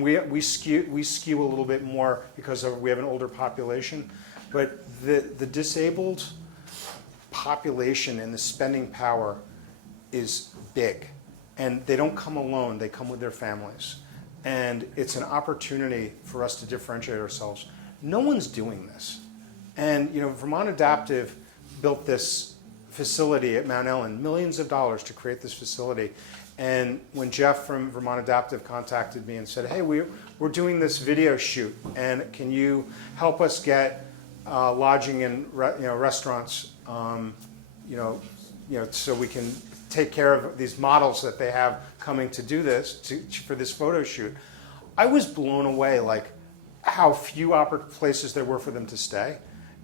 we skew a little bit more because we have an older population, but the disabled population and the spending power is big, and they don't come alone; they come with their families, and it's an opportunity for us to differentiate ourselves. No one's doing this. And Vermont Adaptive built this facility at Mount Ellen, millions of dollars to create this facility. And when Jeff from Vermont Adaptive contacted me and said, "Hey, we're doing this video shoot, and can you help us get lodging in restaurants, so we can take care of these models that they have coming to do this for this photo shoot," I was blown away, like how few places there were for them to stay,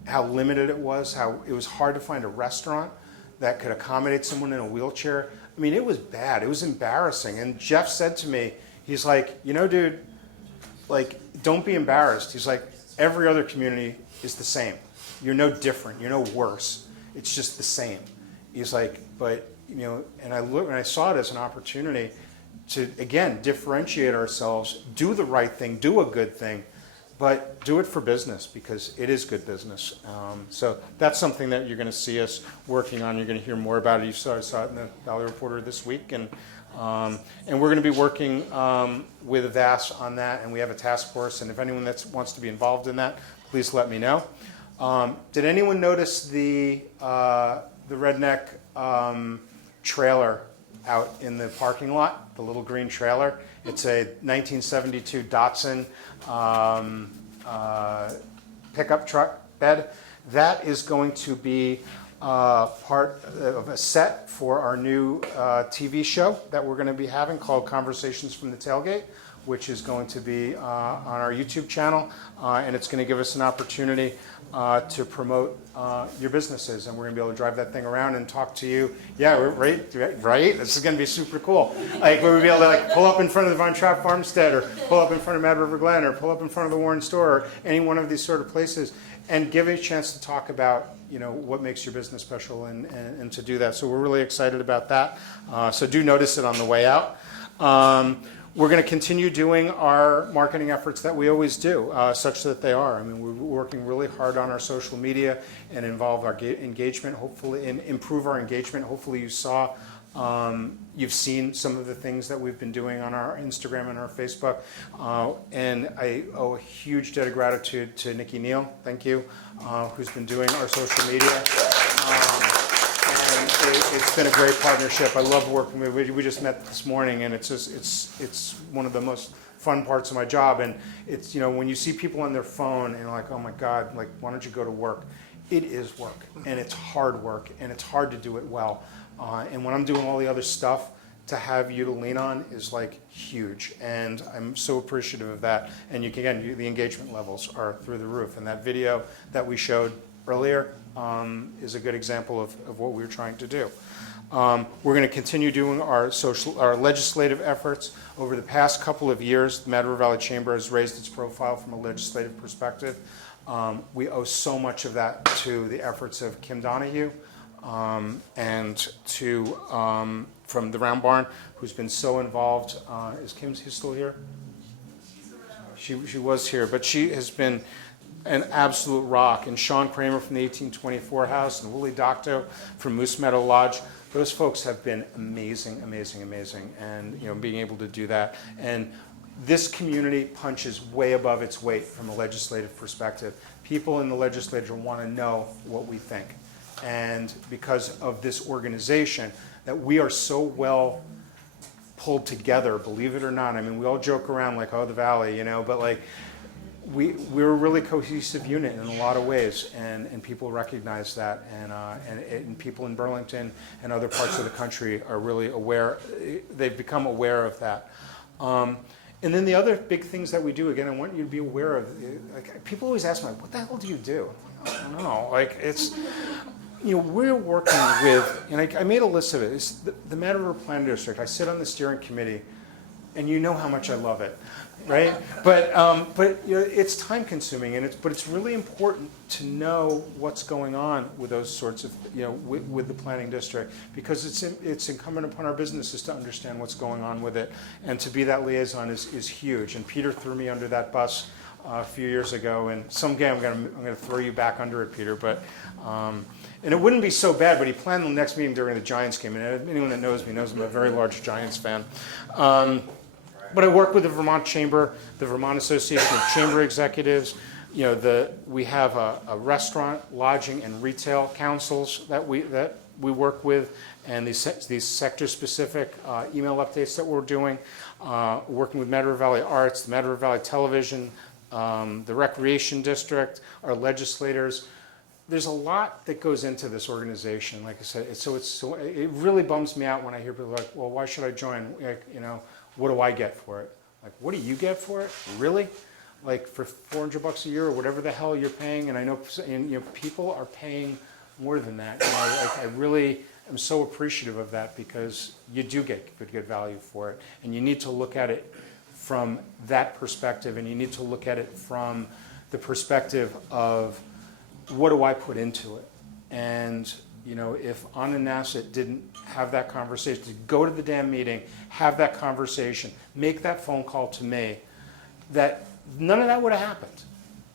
how limited it was, how it was hard to find a restaurant that could accommodate someone in a wheelchair. I mean, it was bad. It was embarrassing. And Jeff said to me, he's like, dude, like, don't be embarrassed. He's like, every other community is the same. You're no different. You're no worse. It's just the same. He's like, but, and I saw it as an opportunity to, again, differentiate ourselves, do the right thing, do a good thing, but do it for business, because it is good business. So that's something that you're going to see us working on. You're going to hear more about it. You saw it in the Valley Reporter this week, and we're going to be working with VAS on that, and we have a task force. And if anyone wants to be involved in that, please let me know. Did anyone notice the redneck trailer out in the parking lot? The little green trailer. It's a 1972 Datsun pickup truck bed. That is going to be part of a set for our new TV show that we're going to be having called Conversations from the Tailgate, which is going to be on our YouTube channel, and it's going to give us an opportunity to promote your businesses, and we're going to be able to drive that thing around and talk to you. Yeah, right? This is going to be super cool. Like, we'll be able to pull up in front of the Von Trapp Farmstead, or pull up in front of Mad River Glen, or pull up in front of the Warren Store, or any one of these sort of places, and give a chance to talk about what makes your business special, and to do that. So we're really excited about that. So do notice it on the way out. We're going to continue doing our marketing efforts that we always do, such that they are. I mean, we're working really hard on our social media and involve our engagement, hopefully, and improve our engagement. Hopefully you've seen some of the things that we've been doing on our Instagram and our Facebook. And I owe a huge debt of gratitude to Nikki Neal, thank you, who's been doing our social media. It's been a great partnership. I love working with you. We just met this morning, and it's one of the most fun parts of my job. And it's, when you see people on their phone and you're like, oh my God, like, why don't you go to work? It is work, and it's hard work, and it's hard to do it well. And when I'm doing all the other stuff, to have you to lean on is like huge, and I'm so appreciative of that. And the engagement levels are through the roof. And that video that we showed earlier is a good example of what we're trying to do. We're going to continue doing our legislative efforts. Over the past couple of years, the Mad River Valley Chamber has raised its profile from a legislative perspective. We owe so much of that to the efforts of Kim Donahue and to from the Round Barn, who's been so involved. Is Kim still here? She was here, but she has been an absolute rock. And Sean Kramer from the 1824 House, and Willie Docto from Moose Meadow Lodge. Those folks have been amazing, amazing, amazing, and being able to do that. And this community punches way above its weight from a legislative perspective. People in the legislature want to know what we think, and because of this organization, that we are so well pulled together, believe it or not. I mean, we all joke around like, oh, the Valley, but like, we're a really cohesive unit in a lot of ways, and people recognize that, and people in Burlington and other parts of the country are really aware. They've become aware of that. And then the other big things that we do, again, I want you to be aware of. Like, people always ask me, "What the hell do you do?" I don't know. Like, it's, we're working with, and I made a list of it. It's the Mad River Plan District. I sit on the steering committee, and you know how much I love it, right? But it's time consuming, and it's really important to know what's going on with those sorts of, with the planning district, because it's incumbent upon our businesses to understand what's going on with it, and to be that liaison is huge. And Peter threw me under that bus a few years ago, and someday I'm gonna throw you back under it, Peter. But and it wouldn't be so bad, but he planned the next meeting during the Giants game, and anyone that knows me knows I'm a very large Giants fan. But I work with the Vermont Chamber, the Vermont Association of Chamber Executives. We have a restaurant, lodging, and retail councils that we work with, and these sector-specific email updates that we're doing. Working with Mad River Valley Arts, the Mad River Valley Television, the Recreation District, our legislators. There's a lot that goes into this organization. Like I said, it really bums me out when I hear people like, "Well, why should I join?" What do I get for it? Like, what do you get for it? Really? Like, for $400 a year or whatever the hell you're paying? And I know, people are paying more than that. I really am so appreciative of that, because you do get good value for it. And you need to look at it from that perspective, and you need to look at it from the perspective of, what do I put into it? And if Anna Nassett didn't have that conversation, to go to the damn meeting, have that conversation, make that phone call to me, that none of that would have happened.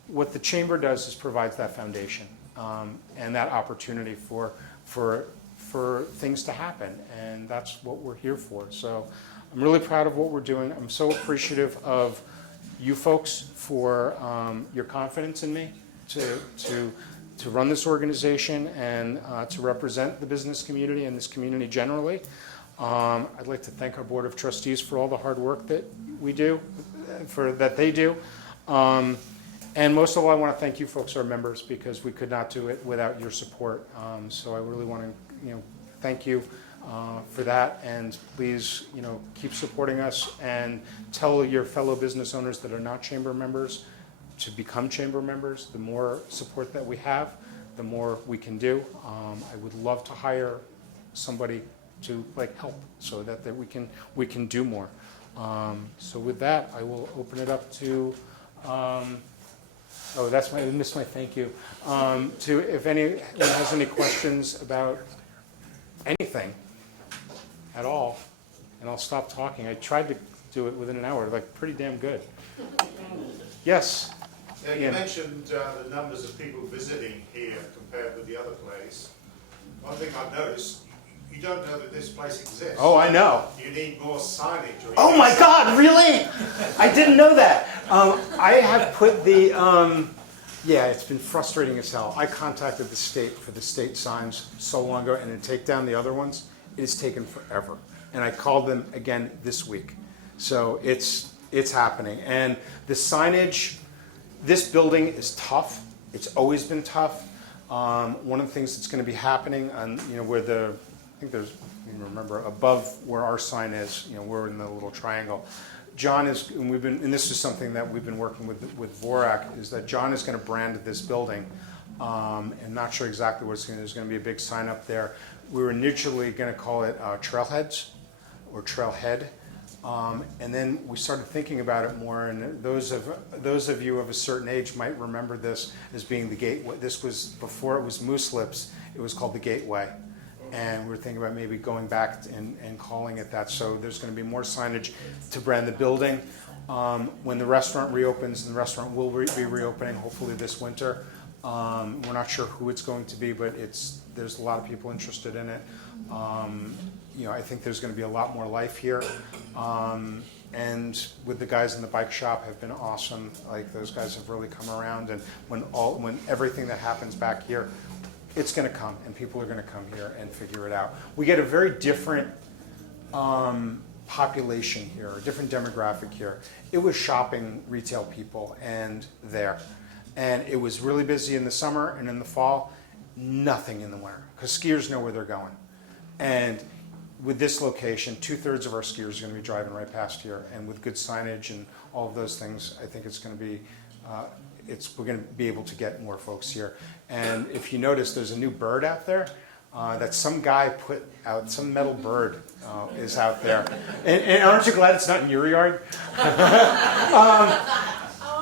What the chamber does is provides that foundation, and that opportunity for things to happen, and that's what we're here for. So I'm really proud of what we're doing. I'm so appreciative of you folks for your confidence in me to run this organization and to represent the business community and this community generally. I'd like to thank our Board of Trustees for all the hard work that we do, that they do. And most of all, I want to thank you folks, our members, because we could not do it without your support. So I really want to thank you for that, and please keep supporting us, and tell your fellow business owners that are not chamber members to become chamber members. The more support that we have, the more we can do. I would love to hire somebody to help, so that we can do more. So with that, I will open it up to. I missed my thank you. To if anyone has any questions about anything at all, and I'll stop talking. I tried to do it within an hour, pretty damn good. Yes. Yeah, you mentioned the numbers of people visiting here compared with the other place. One thing I've noticed, you don't know that this place exists. Oh, I know. You need more signage. Or Oh my God, really? I didn't know that. I have put the, yeah, it's been frustrating as hell. I contacted the state for the state signs so long ago, and to take down the other ones, it's taken forever. And I called them again this week. So it's happening. And the signage, this building is tough. It's always been tough. One of the things that's going to be happening, on where I think there's, remember, above where our sign is, we're in the little triangle. John is, and this is something that we've been working with Vorak, is that John is going to brand this building. And not sure exactly what it's going to. There's going to be a big sign up there. We were initially going to call it Trailheads or Trailhead. And then we started thinking about it more, and those of you of a certain age might remember this as being the gateway. This was before it was Moose Lips. It was called the Gateway, and we were thinking about maybe going back and calling it that. So there's going to be more signage to brand the building. When the restaurant reopens, and the restaurant will be reopening hopefully this winter. We're not sure who it's going to be, but there's a lot of people interested in it. I think there's going to be a lot more life here. And with the guys in the bike shop have been awesome. Those guys have really come around, and when everything that happens back here, it's going to come, and people are going to come here and figure it out. We get a very different population here, a different demographic here. It was shopping retail people and there. And it was really busy in the summer, and in the fall, nothing in the winter, because skiers know where they're going. And with this location, 2/3 of our skiers are going to be driving right past here, and with good signage and all of those things, I think it's going to be, we're going to be able to get more folks here. And if you notice, there's a new bird out there that some guy put out, some metal bird is out there. And aren't you glad it's not in your yard?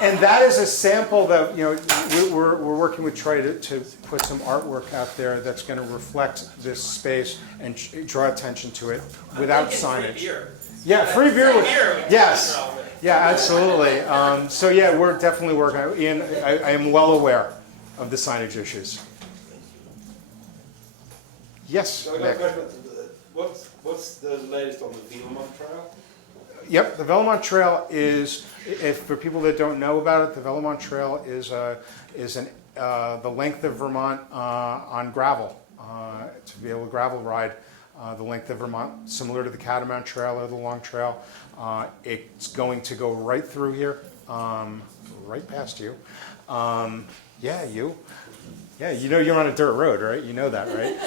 And that is a sample that, we're working with Troy to put some artwork out there that's going to reflect this space and draw attention to it without signage. Free beer. Yeah, free beer. Beer. Yes. Yeah, absolutely. So yeah, we're definitely working. Ian, I am well aware of the signage issues. Yes. So I got a Nick. question. What's the latest on the Vielmont Trail? Yep, the Velomont Trail is, for people that don't know about it, the Velomont Trail is the length of Vermont on gravel, to be able to gravel ride the length of Vermont, similar to the Catamount Trail or the Long Trail. It's going to go right through here, right past you. Yeah, you. Yeah, you're on a dirt road, right? You know that, right?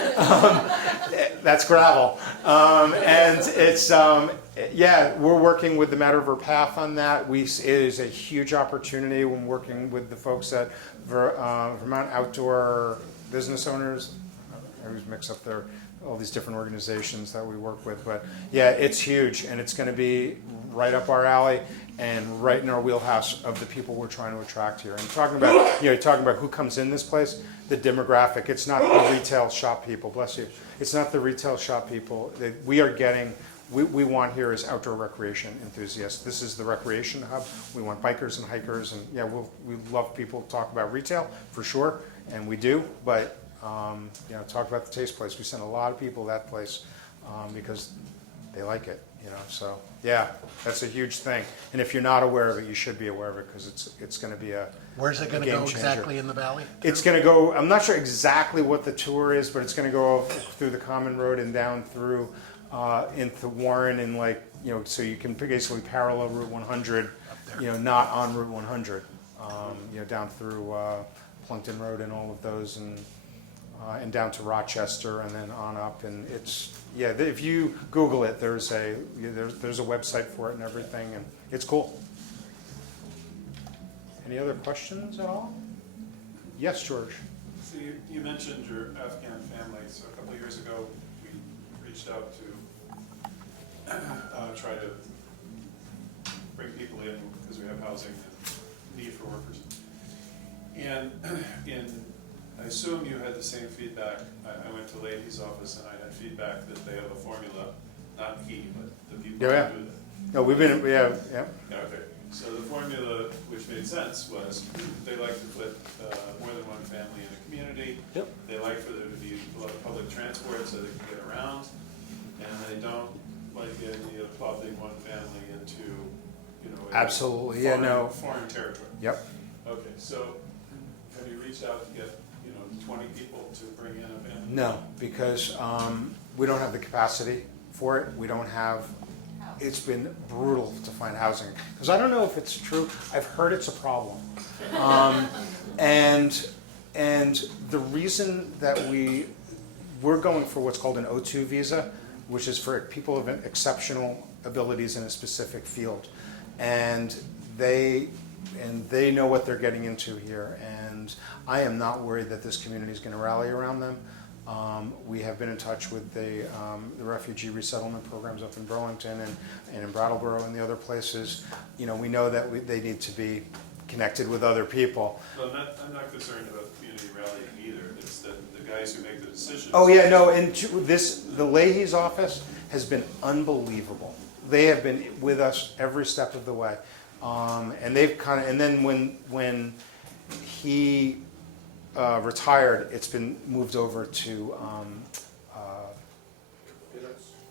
That's gravel. And it's, we're working with the Mad River Path on that. It is a huge opportunity when working with the folks at Vermont Outdoor Business Owners. I always mix up all these different organizations that we work with. But yeah, it's huge, and it's going to be right up our alley and right in our wheelhouse of the people we're trying to attract here. And talking about who comes in this place, the demographic. It's not the retail shop people. Bless you. It's not the retail shop people that we are getting. We want here is outdoor recreation enthusiasts. This is the recreation hub. We want bikers and hikers, and yeah, we love people to talk about retail for sure, and we do. But talk about the Taste Place. We send a lot of people to that place because they like it. So yeah, that's a huge thing. And if you're not aware of it, you should be aware of it because it's going to be a Where's it going to game go changer. exactly in the valley? It's going to go. I'm not sure exactly what the tour is, but it's going to go through the Common Road and down through into Warren and so you can basically parallel Route 100. Not on Route 100. Down through Plunkton Road and all of those and down to Rochester and then on up, and if you Google it, there's a website for it and everything, and it's cool. Any other questions at all? Yes, George. So you mentioned your Afghan family. So a couple of years ago, we reached out to try to bring people in because we have housing and need for workers. And I assume you had the same feedback. I went to Leahy's office and I had feedback that they have a formula, not he, but the people who do that. No, we've been, yeah. Okay. So the formula, which made sense, was they like to put more than one family in a community. Yep. They like for there to be a lot of public transport so they can get around, and they don't like the idea of plopping one family into, Absolutely, foreign territory. Yep. Okay, so have you reached out to get 20 people to bring in a family? No, because we don't have the capacity for it. We don't have. It's been brutal to find housing because I don't know if it's true. I've heard it's a problem, and the reason that we're going for what's called an O2 visa, which is for people of exceptional abilities in a specific field, and they know what they're getting into here, and I am not worried that this community is going to rally around them. We have been in touch with the refugee resettlement programs up in Burlington and in Brattleboro and the other places. We know that they need to be connected with other people. Well, I'm not concerned about community rallying either. It's the guys who make the decisions. Oh yeah, no, and the Leahy's office has been unbelievable. They have been with us every step of the way. And they've and then when he retired, it's been moved over to,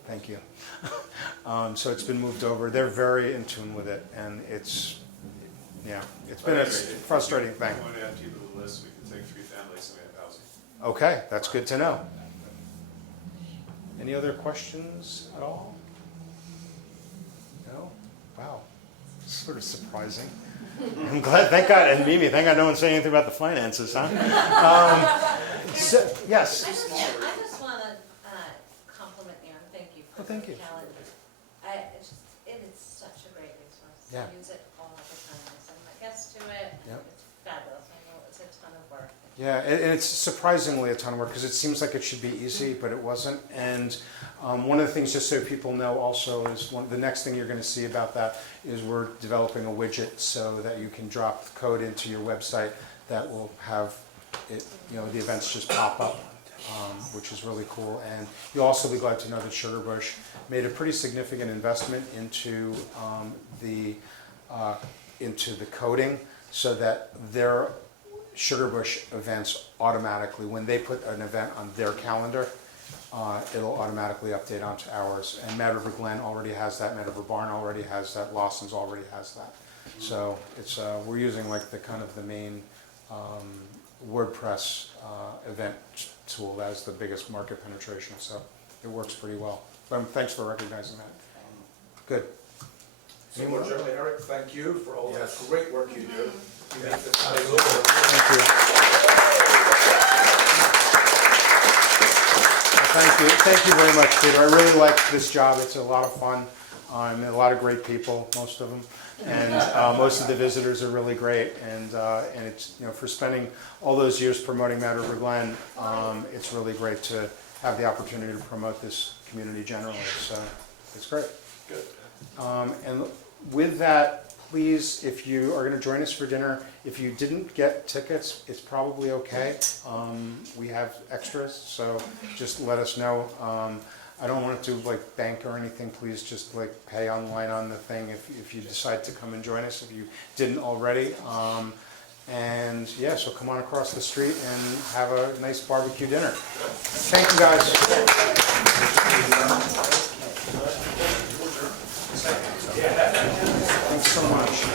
thank you. So it's been moved over. They're very in tune with it, and it's been a frustrating thing. If you want to add people to the list, we can take 3 families and we have housing. Okay, that's good to know. Any other questions at all? Wow, sort of surprising. I'm glad, thank God, and Mimi, thank God no one said anything about the finances, huh? Yes. I just want to compliment you and thank you for Oh, thank the you. calendar. It is such a great resource. Yeah. I use it all the time. I send my guests to it. Yep. It's fabulous. I know it's a ton of work. Yeah, and it's surprisingly a ton of work because it seems like it should be easy, but it wasn't. And one of the things, just so people know also, is the next thing you're going to see about that is we're developing a widget so that you can drop the code into your website that will have it, the events just pop up, which is really cool. And you'll also be glad to know that Sugarbush made a pretty significant investment into the coding so that their Sugarbush events automatically, when they put an event on their calendar, it'll automatically update onto ours. And Mad River Glen already has that, Mad River Barn already has that, Lawson's already has that. So it's we're using like the kind of the main WordPress event tool that has the biggest market penetration. So it works pretty well. But thanks for recognizing that. Good. So more generally, Eric, thank you for all that great work you do. You make this Thank you. Thank you very much, Peter. I really like this job. It's a lot of fun. I met a lot of great people, most of them, and most of the visitors are really great. And it's for spending all those years promoting Mad River Glen, it's really great to have the opportunity to promote this community generally. So it's great. Good. And with that, please, if you are going to join us for dinner, if you didn't get tickets, it's probably okay. We have extras, so just let us know. I don't want to like bank or anything. Please just like pay online on the thing if you decide to come and join us, if you didn't already. And yeah, so come on across the street and have a nice barbecue dinner. Thank you, guys. Thanks so much.